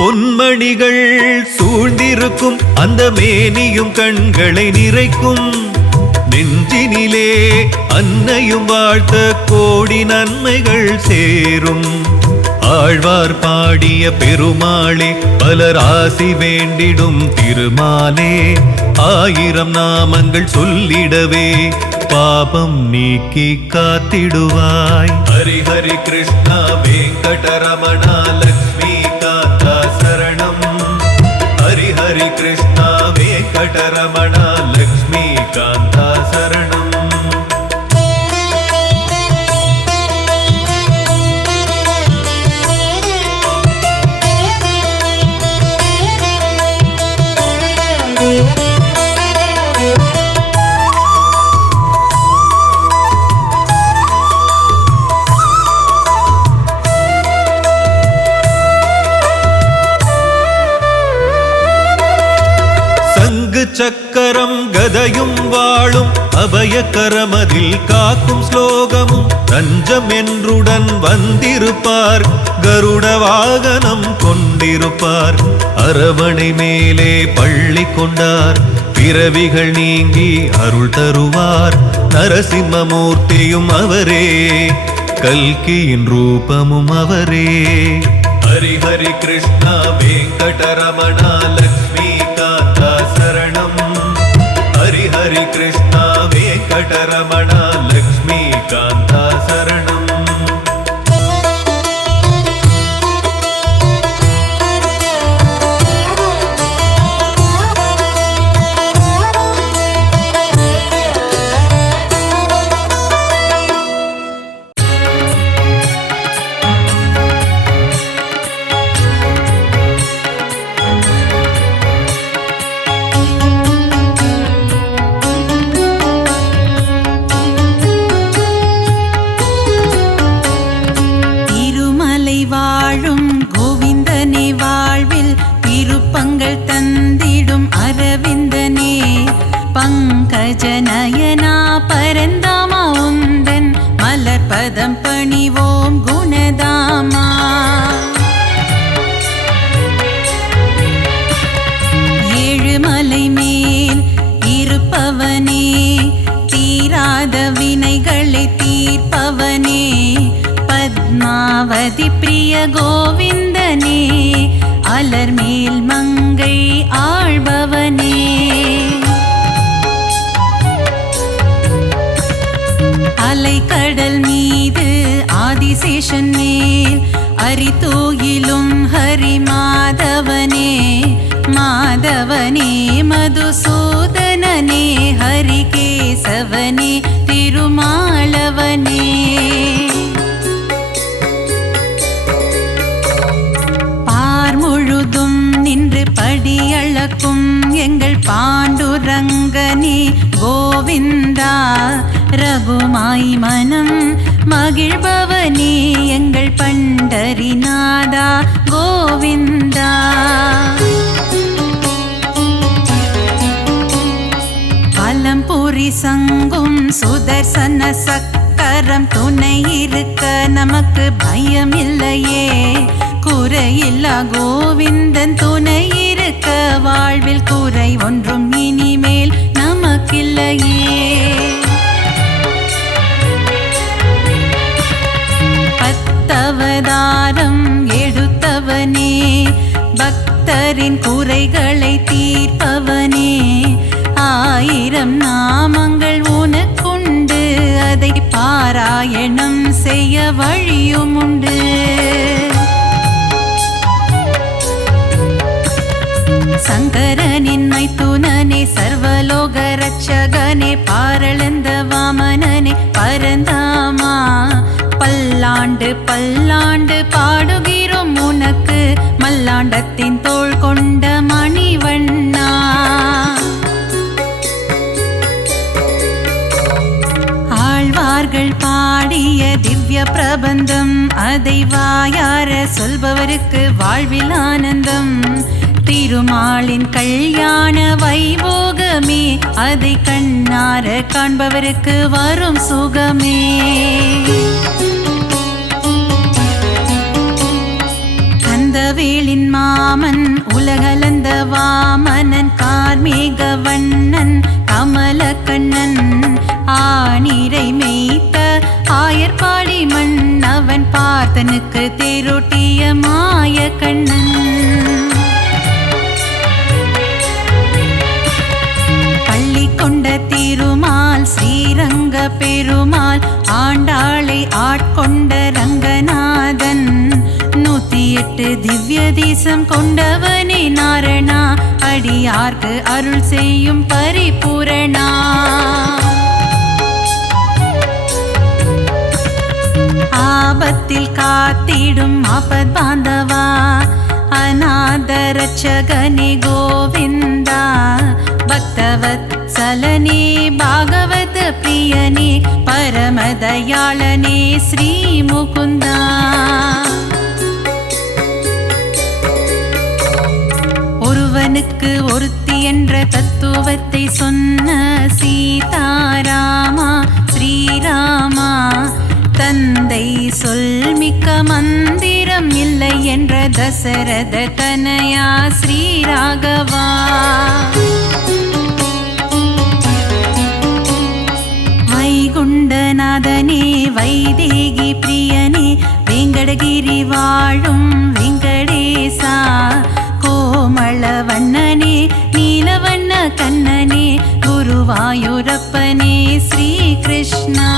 பொன்மணிகள் சூழ்ந்திருக்கும் அந்த மேனியும் கண்களை நிறைக்கும் நெஞ்சினிலே அன்னையும் வாழ்த்த கோடி நன்மைகள் சேரும் ஆழ்வார் பாடிய பெருமாளே பலர் ஆசி வேண்டிடும் திருமாலே ஆயிரம் நாமங்கள் சொல்லிடவே பாபம் நீக்கி காத்திடுவாய் ஹரி ஹரி கிருஷ்ணா வெங்கடரமணா லக்ஷ்மிகாந்தா சரணம் ஹரி ஹரி கிருஷ்ணா வெங்கடரமணா லக்ஷ்மிகாந்தா சரணம் சக்கரம் கதையும் வாழும் அபயக்கரமதில் காக்கும் ஸ்லோகமும் தஞ்சம் என்றுடன் வந்திருப்பார் கருட வாகனம் கொண்டிருப்பார் அரவணை மேலே பள்ளி கொண்டார் பிறவிகள் நீங்கி அருள் தருவார் நரசிம்மமூர்த்தியும் அவரே கல்கியின் ரூபமும் அவரே ஹரி ஹரி கிருஷ்ணா வெங்கடரமணா லக்ஷ்மிகாந்தா சரணம் ஹரி ஹரி கிருஷ்ணா வெங்கடரமணா லக்ஷ்மிகாந்தா சரணம் பங்கஜநயனா பரந்தாமா உந்தன் மலர்பதம் பணிவோம் குணதாமா ஏழுமலை மேல் இருப்பவனே தீராத வினைகளை தீர்ப்பவனே பத்மாவதி பிரிய கோவிந்தனே அலர்மேல் மங்கை ஆழ்பவனே அலைக்கடல் மீது ஆதிசேஷன் மேல் அரிதூயிலும் ஹரி மாதவனே மாதவனே மதுசூதனனே ஹரிகேசவனே திருமாளவனே பார் முழுதும் நின்று படியளக்கும் எங்கள் பாண்டுரங்கனே கோவிந்தா ரகுமாய் மனம் மகிழ்பவனே எங்கள் பண்டரிநாதா கோவிந்தா பலம்புரி சங்கும் சுதர்சன சக்கரம் துணை இருக்க நமக்கு பயம் இல்லையே குறையில்லா கோவிந்தன் துணை இருக்க வாழ்வில் குறை ஒன்றும் இனிமேல் நமக்கில்லையே. பத்தவதாரம் எடுத்தவனே, பக்தரின் குறைகளை தீர்ப்பவனே, 1000 நாமங்கள் உனக்குண்டு, அதை பாராயணம் செய்ய வழியும் உண்டு. சங்கரனின் மைத்துனனே, சர்வலோக ரட்சகனே, பாரளந்த வாமனனே, பரந்தாமா, பல்லாண்டு பல்லாண்டு பாடுகிறோம் உனக்கு, மல்லாண்டத்தின் தோள் கொண்ட மணிவண்ணா. ஆழ்வார்கள் பாடிய திவ்ய பிரபந்தம், அதை வாயார சொல்பவருக்கு வாழ்வில் ஆனந்தம். திருமாலின் கல்யாண வைபோகமே, அதை கண்ணார காண்பவருக்கு வரும் சுகமே. கந்தவேலின் மாமன், உலகளந்த வாமனன், கார்மேக வண்ணன், கமல கண்ணன், ஆனிரை மேய்த்த ஆயர்பாடி மன்னவன், பார்த்தனுக்கு தேரோட்டிய மாய கண்ணன். கொண்ட திருமால் ஸ்ரீரங்க பெருமாள், ஆண்டாளை ஆட்கொண்ட ரங்கநாதன், 108 திவ்ய தேசம் கொண்டவனே நாரணா, அடியார்க்கு அருள் செய்யும் பரிபூரணா. ஆபத்தில் காத்திடும் ஆபத் பாந்தவா, அநாத ரட்சகனே கோவிந்தா, பக்தவத்சலனே பாகவத பிரியனே, பரமதயாளனே ஸ்ரீ முகுந்தா. ஒருவனுக்கு ஒருத்தி என்ற தத்துவத்தை சொன்ன சீதாராமா ஸ்ரீராமா, தந்தை சொல்மிக்க மந்திரம் இல்லை என்ற தசரத தனயா ஸ்ரீராகவா. வைகுண்டநாதனே வைதேகி பிரியனே, வெங்கடகிரி வாழும் வெங்கடேசா, கோமள வண்ணனே நீலவண்ண கண்ணனே, குருவாயூரப்பனே ஸ்ரீ கிருஷ்ணா.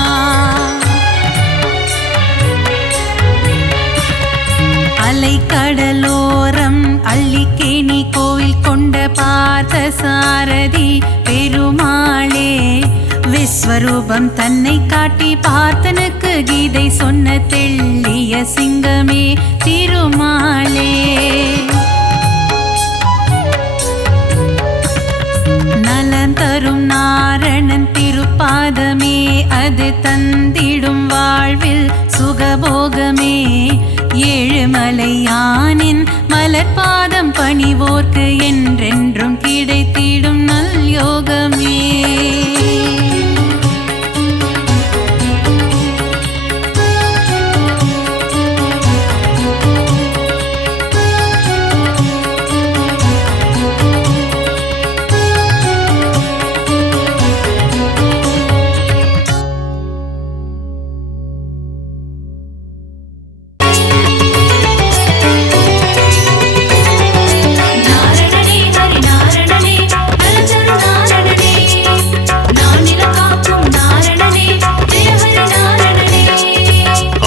அலைக்கடலோரம் அள்ளிக்கேணி கோவில் கொண்ட பார்த்த சாரதி பெருமாளே, விஸ்வரூபம் தன்னை காட்டி பார்த்தனுக்கு கீதை சொன்ன தெள்ளிய சிங்கமே திருமாலே. நலன் தரும் நாரணன் திருப்பாதமே, அது தந்திடும் வாழ்வில் சுகபோகமே. ஏழுமலையானின் மலர்பாதம் பணிவோர்க்கு என்றென்றும் கிடைத்திடும் நல் யோகமே.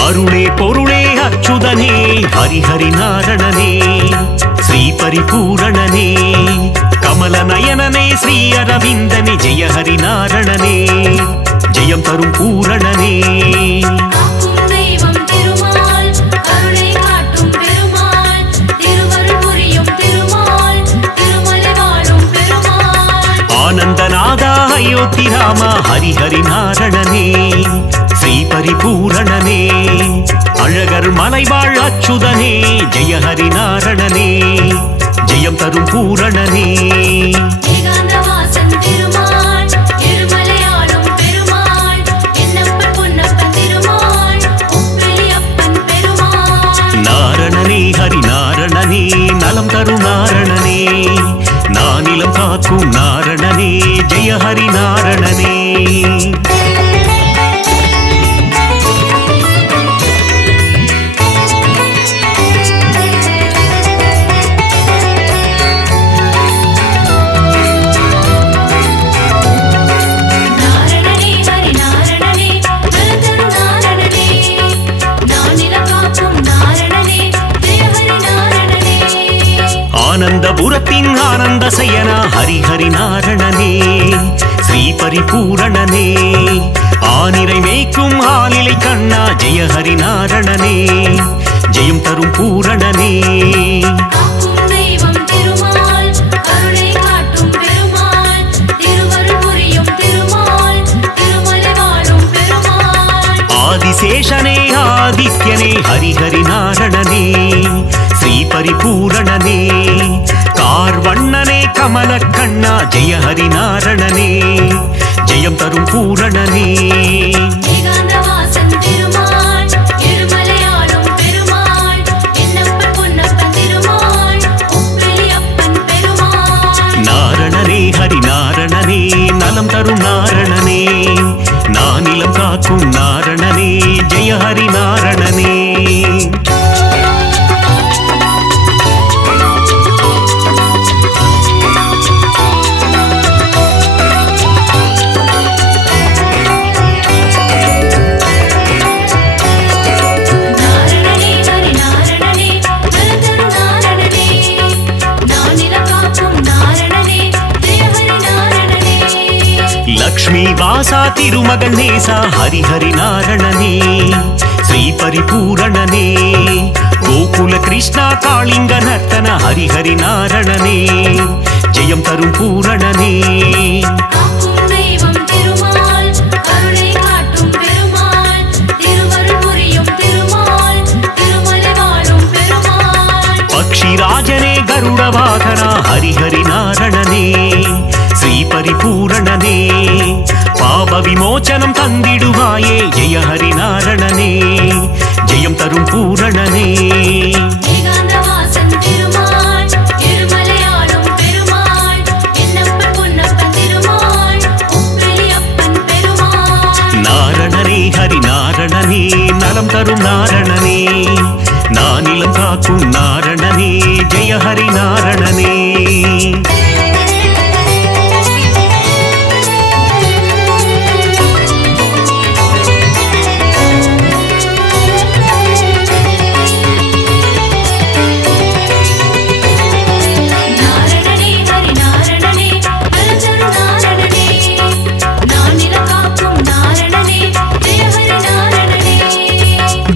அருளே பொருளே அச்சுதனே ஹரிஹரி நாரணனே, ஸ்ரீ பரிபூரணனே கமல நயனனே, ஸ்ரீ அரவிந்தனே ஜெய ஹரி நாரணனே, ஜெயம் தரும் பூரணனே. ஆனந்தநாதா அயோத்தி ராமா ஹரிஹரி நாரணனே, ஸ்ரீ பரிபூரணனே அழகர் மலைவாழ் அச்சுதனே, ஜெய ஹரி நாரணனே, ஜெயம் தரும் பூரணனே. நாரணனே ஹரி நாரணனே. ஆனந்தபுரத்தின் ஆனந்த சயனா ஹரிஹரி நாரணனே, ஸ்ரீ பரிபூரணனே, ஆனிரை மேய்க்கும் ஆலிலை கண்ணா ஜெயஹரி நாரணனே, ஜெயம் தரும் பூரணனே. ஆதிசேஷனே ஆதித்யனே ஹரிஹரி நாரணனே, ஸ்ரீ பரிபூரணனே, கார்வண்ணனே கமல கண்ணா ஜெயஹரி நாரணனே, ஜெயம் தரும் பூரணனே. நாரணனே ஹரி நாரணனே, நலம் தரும் நாரணனே, நானிலம் காக்கும் நாரணனே, ஜெயஹரி நாரணனே. லக்ஷ்மி வாசா திருமகள் நேசா ஹரிஹரி நாரணனே, ஸ்ரீ பரிபூரணனே, கோகுல கிருஷ்ணா காளிங்க நர்த்தன ஹரிஹரி நாரணனே, ஜெயம் தரும் பூரணனே. பக்ஷிராஜனே கருட வாகனா ஹரிஹரி நாரணனே, ஸ்ரீ பரிபூரணனே, பாப விமோச்சனம் தந்திடுவாயே ஜெயஹரி நாரணனே, ஜெயம் தரும் பூரணனே. நாரணனே ஹரி நாரணனே, நலம் தரும் நாரணனே, நானிலம் காக்கும் நாரணனே, ஜெயஹரி நாரணனே.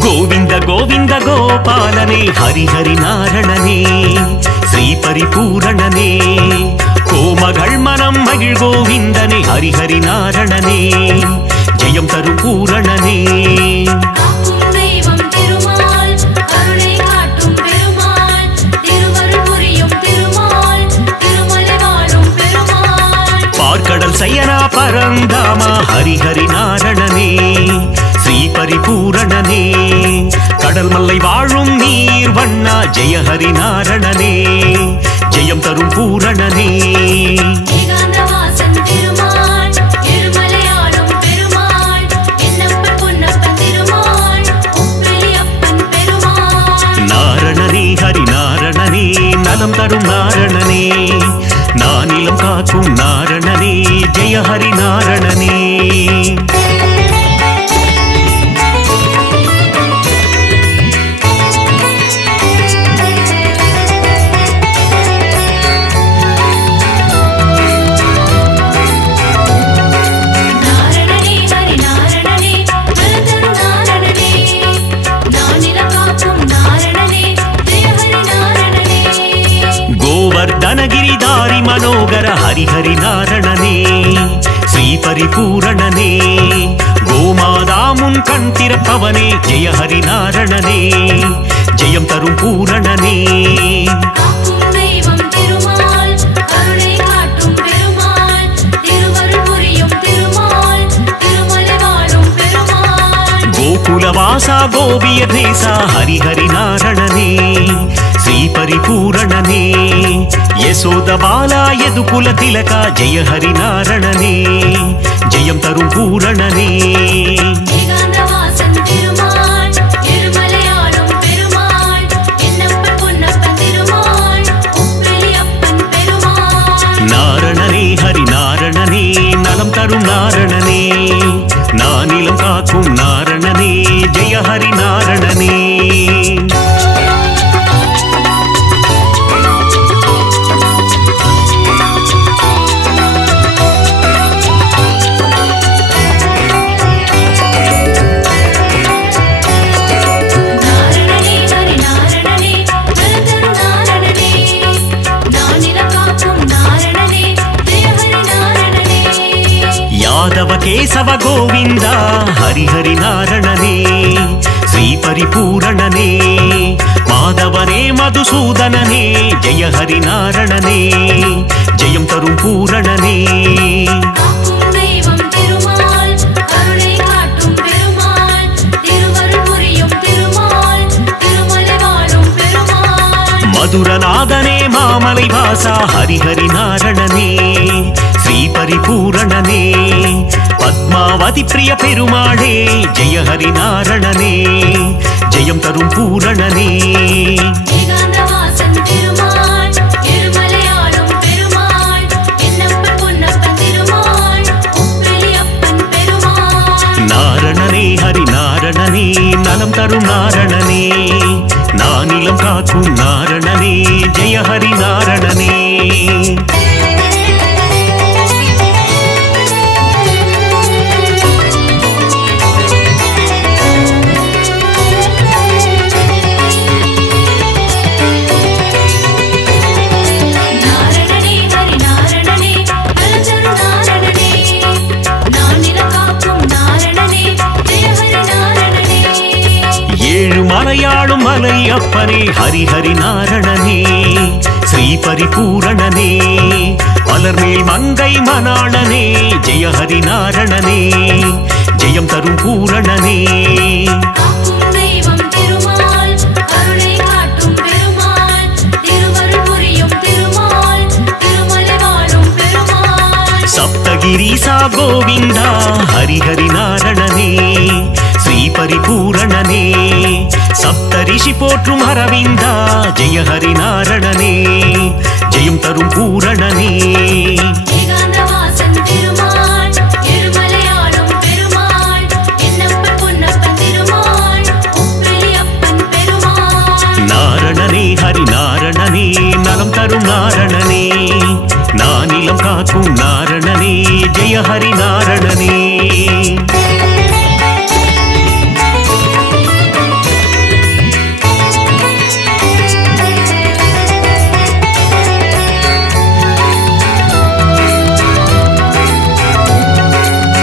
கோவிந்த கோவிந்த கோபாலனே ஹரிஹரி நாரணனே, ஸ்ரீ பரிபூரணனே, கோமகள் மனம் மகிழ் கோவிந்தனே ஹரிஹரி நாரணனே, ஜெயம் தரும் பூரணனே. பார்க்கடல் சயனா பரந்தாமா ஹரிஹரி நாரணனே, ஸ்ரீ பரிபூரணனே, கடல் மல்லை வாழும் நீர் வண்ணா ஜெயஹரி நாரணனே, ஜெயம் தரும் பூரணனே. நாரணனே ஹரி நாரணனே, நலம் தரும் நாரணனே, நானிலம் காக்கும் நாரணனே, ஜெயஹரி நாரணனே. கோவர்தனகிரிதாரி மனோகர ஹரிஹரி நாரணனே, ஸ்ரீ பரிபூரணனே, கோமாதாமுன் கண் திறப்பவனே ஜெயஹரி நாரணனே, ஜெயம் தரும் பூரணனே. கோகுலவாசா கோபிய தேசா ஹரிஹரி நாரணனே, శ్రీపరిపూరణనే యశోద బాలా యదుకుల తిలక జయ హరినారణనే జయం తరుం పూరణనే ஏகாந்தவாசன் திருமால் எருமலையாளும் பெருமாள் என்னப்பன் பொன்னப்பன் திருமாள் உப்பிலியப்பன் பெருமாள் நாரணனே ஹரிநாரணனே நலம் தரும் நாரணனே நானிலம் காக்கும் நாரணனே ஜெய ஹரிநாரணனே நாரணனே ஹரிநாரணனே நலந்தரு நாரணனே நானிலம் காக்கும் நாரணனே ஜெய ஹரிநாரணனே యాదవ కేశవ గోవింద హరిహరి నారణనే శ్రీ పరిపూరణనే మాధవనే మధుసూదననే జయ హరి నారణనే జయం తరుం పూరణనే காக்கும் தெய்வம் திருமால் கருணை காட்டும் பெருமாள் திருவருள் புரியும் திருமால் திருமலை வாழும் பெருமாள் మధురనాదనే మామలై వాస హరిహరి నారణనే శ్రీ పరిపూరణనే పద్మావతి ప్రియ పెరుమాళే జయ హరి నారణనే జయం తరుం పూరణనే ஏகாந்தவாசன் திருமால் எருமலையாளும் பெருமாள் என்னப்பன் பொன்னப்பன் திருமாள் உப்பிலியப்பன் பெருமாள் நாரணனே ஹரிநாரணனே நலம் தரும் நாரணனே நானிலம் காக்கும் நாரணனே ஜெய ஹரிநாரணனே நாரணனே ஹரிநாரணனே நலந்தரு நாரணனே நானிலம் காக்கும் நாரணனே ஜெய ஹரிநாரணனே ஏழு மலையாளும் மலை அப்பனே ஹரிஹரி நாரணனே ஸ்ரீ பரிபூரணனே மலர்மேல் மங்கை மணாளனே ஜெய ஹரி நாரணனே ஜெயம் தரும் பூரணனே காக்கும் தெய்வம் திருமால் கருணை காட்டும் பெருமாள் திருவருள் புரியும் திருமால் திருமலை வாழும் பெருமாள் சப்தகிரீசா கோவிந்தா ஹரிஹரி நாரணனே ஸ்ரீ பரிபூரணனே சப்தரிஷி போற்றும் அரவிந்தா ஜெய ஹரி நாரணனே ஜெயம் தரும் பூரணனே ஏகாந்தவாசன் திருமால் எருமலையாளும் பெருமாள் என்னப்பன் பொன்னப்பன் திருமாள் உப்பிலியப்பன் பெருமாள் நாரணனே ஹரிநாரணனே நலம் தரும் நாரணனே நானிலம் காக்கும் நாரணனே ஜெய ஹரிநாரணனே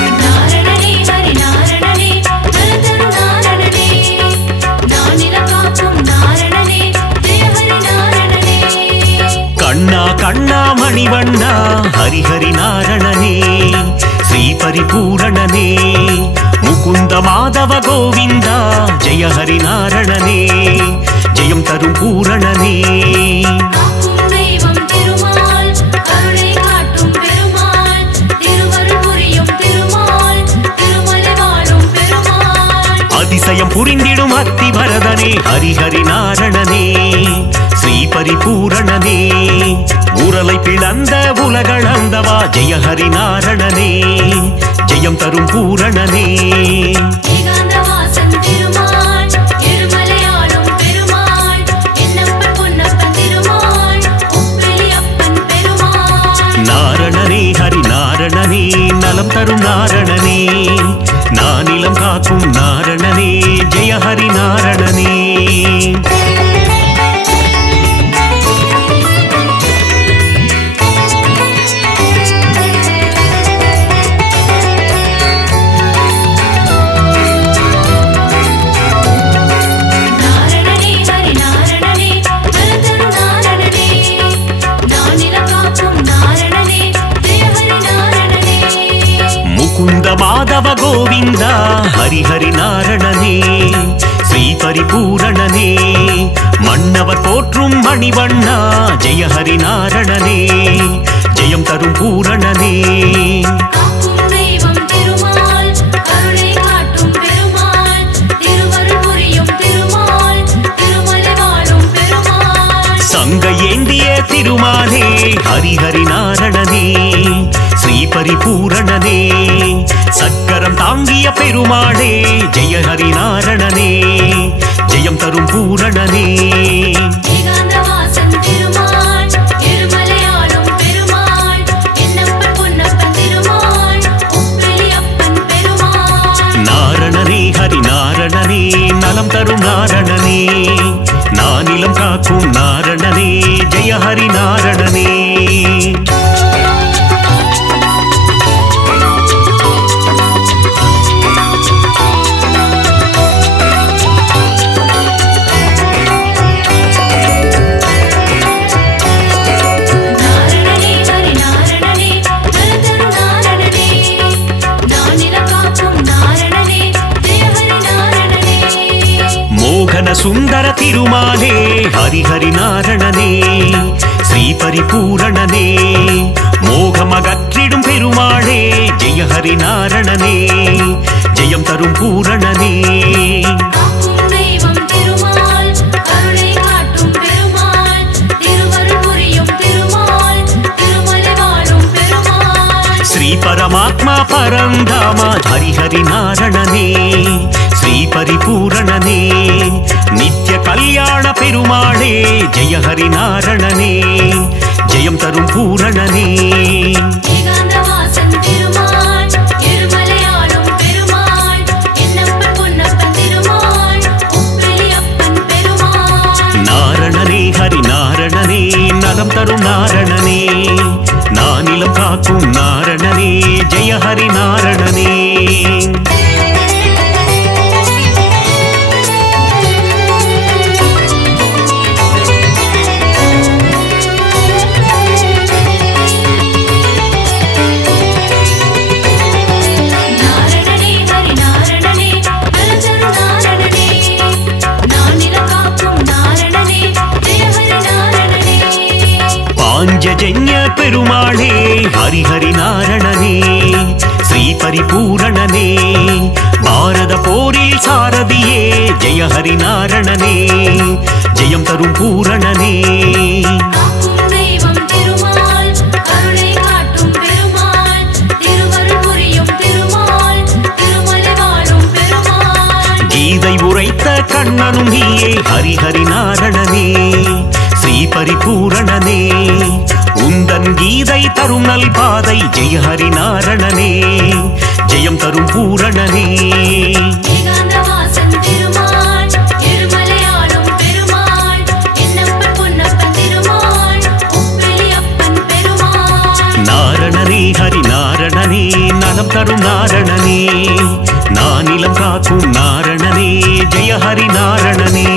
நாரணனே ஹரிநாரணனே நலந்தரு நாரணனே நானிலம் காக்கும் நாரணனே ஜெய ஹரிநாரணனே கண்ணா கண்ணா மணிவண்ணா ஹரிஹரி நாரணனே ஸ்ரீ பரிபூரணனே முகுந்த மாதவ கோவிந்தா ஜெய ஹரி நாரணனே ஜெயம் தரும் பூரணனே காக்கும் தெய்வம் திருமால் கருணை காட்டும் பெருமாள் திருவருள் புரியும் திருமால் திருமலை வாழும் பெருமாள் அதிசயம் புரிந்திடும் அத்திவரதனே ஹரிஹரி நாரணனே ஸ்ரீ பரிபூரணனே உரலை பிளந்த உலகளந்தவா ஜெய ஹரி நாரணனே ஜெயம் தரும் பூரணனே ஏகாந்தவாசன் திருமால் எருமலையாளும் பெருமாள் என்னப்பன் பொன்னப்பன் திருமாள் உப்பிலியப்பன் பெருமாள் நாரணனே ஹரிநாரணனே நலம் தரும் நாரணனே நானிலம் காக்கும் நாரணனே ஜெய ஹரிநாரணனே நாரணனே ஹரிநாரணனே நலந்தரு நாரணனே நானிலம் காக்கும் நாரணனே ஜெய ஹரிநாரணனே முகுந்த மாதவ கோவிந்தா ஹரிஹரி நாரணனே ஸ்ரீ பரிபூரணனே மன்னவர் போற்றும் மணிவண்ணா ஜெய ஹரி நாரணனே ஜெயம் தரும் பூரணனே காக்கும் தெய்வம் திருமால் கருணை காட்டும் பெருமாள் திருவருள் புரியும் திருமால் திருமலை வாழும் பெருமாள் சங்க ஏந்திய திருமாலே ஹரிஹரி நாரணனே ஸ்ரீ பரிபூரணனே சக்கரம் தாங்கிய பெருமாளே ஜெய ஹரி நாரணனே ஜெயம் தரும் பூரணனே ஏகாந்தவாசன் திருமால் எருமலையாளும் பெருமாள் என்னப்பன் பொன்னப்பன் திருமால் உப்பிலியப்பன் பெருமாள் நாரணனே ஹரி நாரணனே நலம் தரும் நாரணனே நானிலம் காக்கும் நாரணனே ஜெய ஹரி நாரணனே நாரணனே ஹரி நாரணனே நலதரு நாரணனே நானிலம் காக்கும் நாரணனே ஜெய ஹரி நாரணனே மோகன சுந்தர திருமாலே ஹரிஹரி நாரணனே ஸ்ரீ பரிபூரணனே மோகமகற்றிடும் பெருமாளே ஜெய ஹரி நாரணனே ஜெயம் தரும் பூரணனே காக்கும் தெய்வம் திருமால் கருணை காட்டும் பெருமாள் திருவருள் புரியும் திருமால் திருமலை வாழும் பெருமாள் ஸ்ரீ பரமாத்மா பரந்தாமா ஹரிஹரி நாரணனே ஸ்ரீ பரிபூரணனே நித்ய கல்யாண பெருமாளே ஜெய ஹரி நாரணனே ஜெயம் தரும் பூரணனே ஏகாந்தவாசன் திருமால் எருமலையாளும் பெருமாள் என்னப்பன் பொன்னப்பன் திருமால் உப்பிலியப்பன் பெருமாள் நாரணனே ஹரி நாரணனே நலம் தரும் நாரணனே நானிலம் காக்கும் நாரணனே ஜெய ஹரி நாரணனே நாரணனே ஹரி நாரணனே நலதரு நாரணனே நானிலம் காக்கும் நாரணனே ஜெய ஹரி நாரணனே பாஞ்சஜன்ய பெருமாளே ஹரிஹரி நாரணனே ஸ்ரீ பரிபூரணனே பாரத போரில் சாரதியே ஜெய ஹரி நாரணனே ஜெயம் தரும் பூரணனே காக்கும் தெய்வம் திருமால் கருணை காட்டும் பெருமாள் திருவருள் புரியும் திருமால் திருமலை வாழும் பெருமாள் கீதை உரைத்த கண்ணனும் நீயே ஹரிஹரி நாரணனே ஸ்ரீ பரிபூரணனே உந்தன் கீதை தரும் நல் பாதை ஜெய ஹரி நாரணனே ஜெயம் தரும் பூரணனே ஏகாந்தவாசன் திருமால் எருமலையாளும் பெருமாள் என்னப்பன் பொன்னப்பன் திருமால் உப்பிலியப்பன் பெருமாள் நாரணனே ஹரி நாரணனே நலம் தரும் நாரணனே நானிலம் காக்கும் நாரணனே ஜெய ஹரி நாரணனே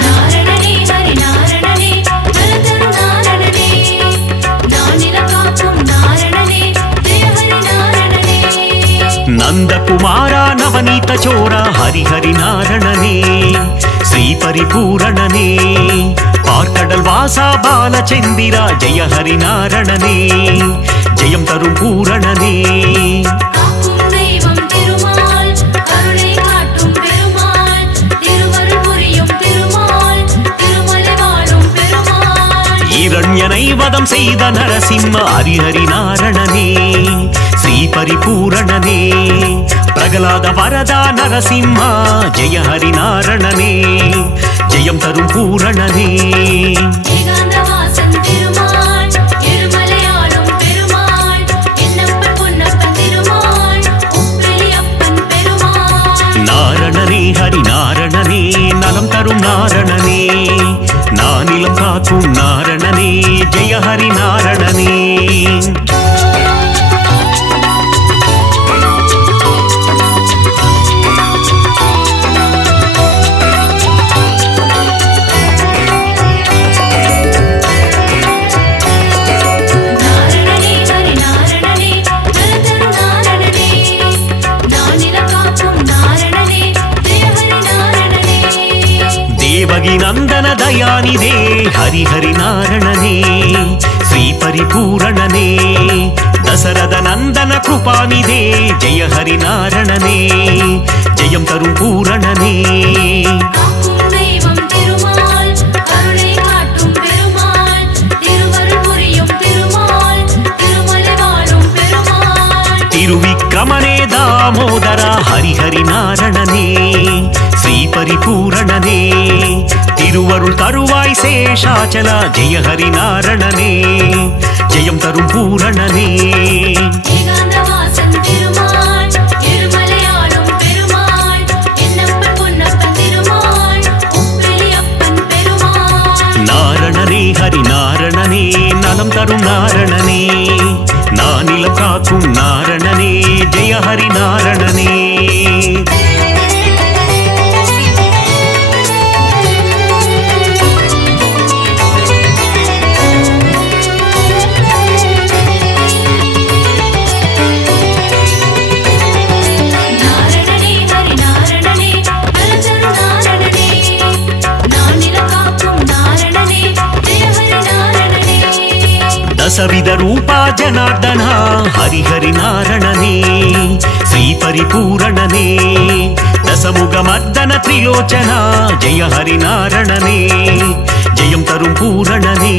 நாரணனே ஹரி நாரணனே நலதரு நாரணனே நானிலம் காக்கும் நாரணனே ஜெய ஹரி நாரணனே நந்தகுமாரா நவநீத சோரா ஹரிஹரி நாரணனே ஸ்ரீ பரிபூரணனே பார்க்கடல் வாசா பாலச்சந்திரா ஜெய ஹரி நாரணனே ஜெயம் தரும் பூரணனே காக்கும் தெய்வம் திருமால் கருணை காட்டும் பெருமாள் திருவருள் புரியும் திருமால் திருமலை வாழும் பெருமாள் இரண்யனை வதம் செய்த நரசிம்ம ஹரிஹரி நாரணனே ஸ்ரீ பரிபூரணனே பிரகலாத வரதா நரசிம்மா ஜெய ஹரி நாரணனே ஜெயம் தரும் பூரணனே ஏகாந்தவாசன் திருமால் எருமலையாளும் பெருமாள் என்னப்பன் பொன்னப்பன் திருமால் உப்பிலியப்பன் பெருமாள் நாரணனே ஹரி நாரணனே நலம் தரும் நாரணனே நானிலம் காக்கும் நாரணனே ஜெய ஹரி நாரணனே ஹரிஹரி நாரணனே ஸ்ரீ பரிபூரணனே தசரத நந்தன கிருபாநிதே ஜெய ஹரி நாரணனே ஜெயம் தரும் பூரணனே காக்கும் தெய்வம் திருமால் கருணை காட்டும் பெருமாள் திருவருள் புரியும் திருமால் திருமலை வாழும் பெருமாள் திருவிக்கிரமனே தாமோதரா ஹரிஹரி நாரணனே ஸ்ரீ பரிபூரணனே திருவருள் தருவாய் சேஷாச்சலா ஜெய ஹரி நாரணனே ஜெயம் தரும் பூரணனே ஏகாந்தவாசன் திருமால் இருமலையாளும் பெருமாள் என்னப்பன் பொன்னப்பன் திருமாள் உப்பிலியப்பன் பெருமாள் நாரணனே ஹரி நாரணனே நலம் தரும் நாரணனே நானிலம் காக்கும் நாரணனே ஜெய ஹரி நாரணனே நாரணனே ஹரி நாரணனே நலந்தரு நாரணனே நானிலம் காக்கும் நாரணனே ஜெய ஹரி நாரணனே தசவித ரூபா ஜனார்தனா ஹரிஹரி நாரணனே ஸ்ரீ பரிபூரணனே தசமுகமர்தன திரிலோச்சனா ஜெய ஹரி நாரணனே ஜெயம் தரும் பூரணனே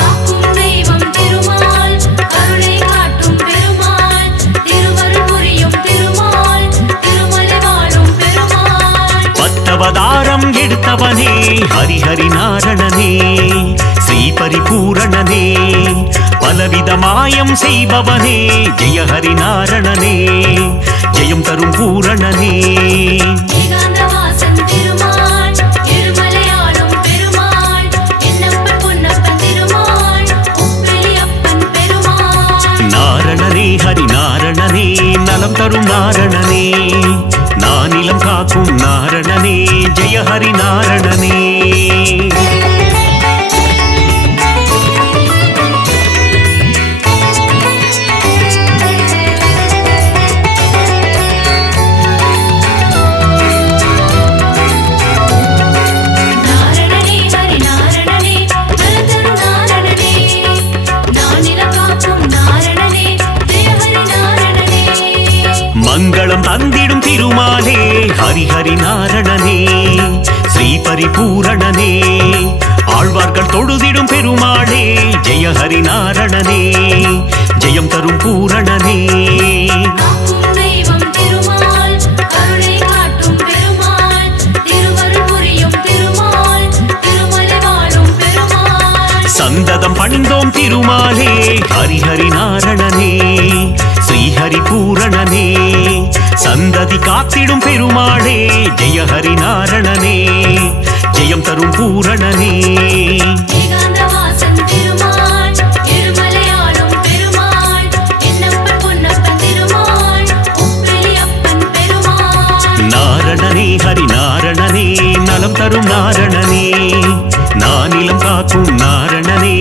காக்கும் தெய்வம் திருமால் கருணை காட்டும் பெருமாள் திருவருள் புரியும் திருமால் திருமலை வாழும் பெருமாள் பத்தவதாரம் எடுத்தவனே ஹரிஹரி நாரணனே ஸ்ரீ பரிபூரணனே பலவித மாயம் செய்பவனே ஜெய ஹரி நாரணனே ஜெயம் தரும் பூரணனே ஏகாந்தவாசன் திருமால் இருமலையாளும் பெருமாள் என்னப்பன் பொன்னப்பன் திருமாள் உப்பிலியப்பன் பெருமாள் நாரணனே ஹரி நாரணனே நலம் தரும் நாரணனே நானிலம் காக்கும் நாரணனே ஜெய ஹரி நாரணனே நாரணனே ஹரி நாரணனே நலந்தரு நாரணனே நானிலம் காக்கும் நாரணனே ஜெய ஹரி நாரணனே மங்களம் தந்திடும் திருமாலே ஹரிஹரி நாரணனே ஸ்ரீ பரிபூரணனே ஆழ்வார்கள் தொழுதிடும் பெருமாளே ஜெய ஹரி நாரணனே ஜெயம் தரும் பூரணனே காக்கும் தெய்வம் திருமால் கருணை காட்டும் பெருமாள் திருவருள் புரியும் திருமால் திருமலை வாழும் பெருமாள் சந்ததம் பணிந்தோம் திருமாலே ஹரிஹரி நாரணனே ஸ்ரீஹரி பூரணனே சந்ததி காத்திடும் பெருமாளே ஜெய ஹரி நாரணனே ஜெயம் தரும் பூரணனே ஏகாந்தவாசன் திருமால் இருமலையாளும் பெருமாள் என்னப்பன் பொன்னப்பன் திருமாள் உப்பிலியப்பன் பெருமாள் நாரணனே ஹரி நாரணனே நலம் தரும் நாரணனே நானிலம் காக்கும் நாரணனே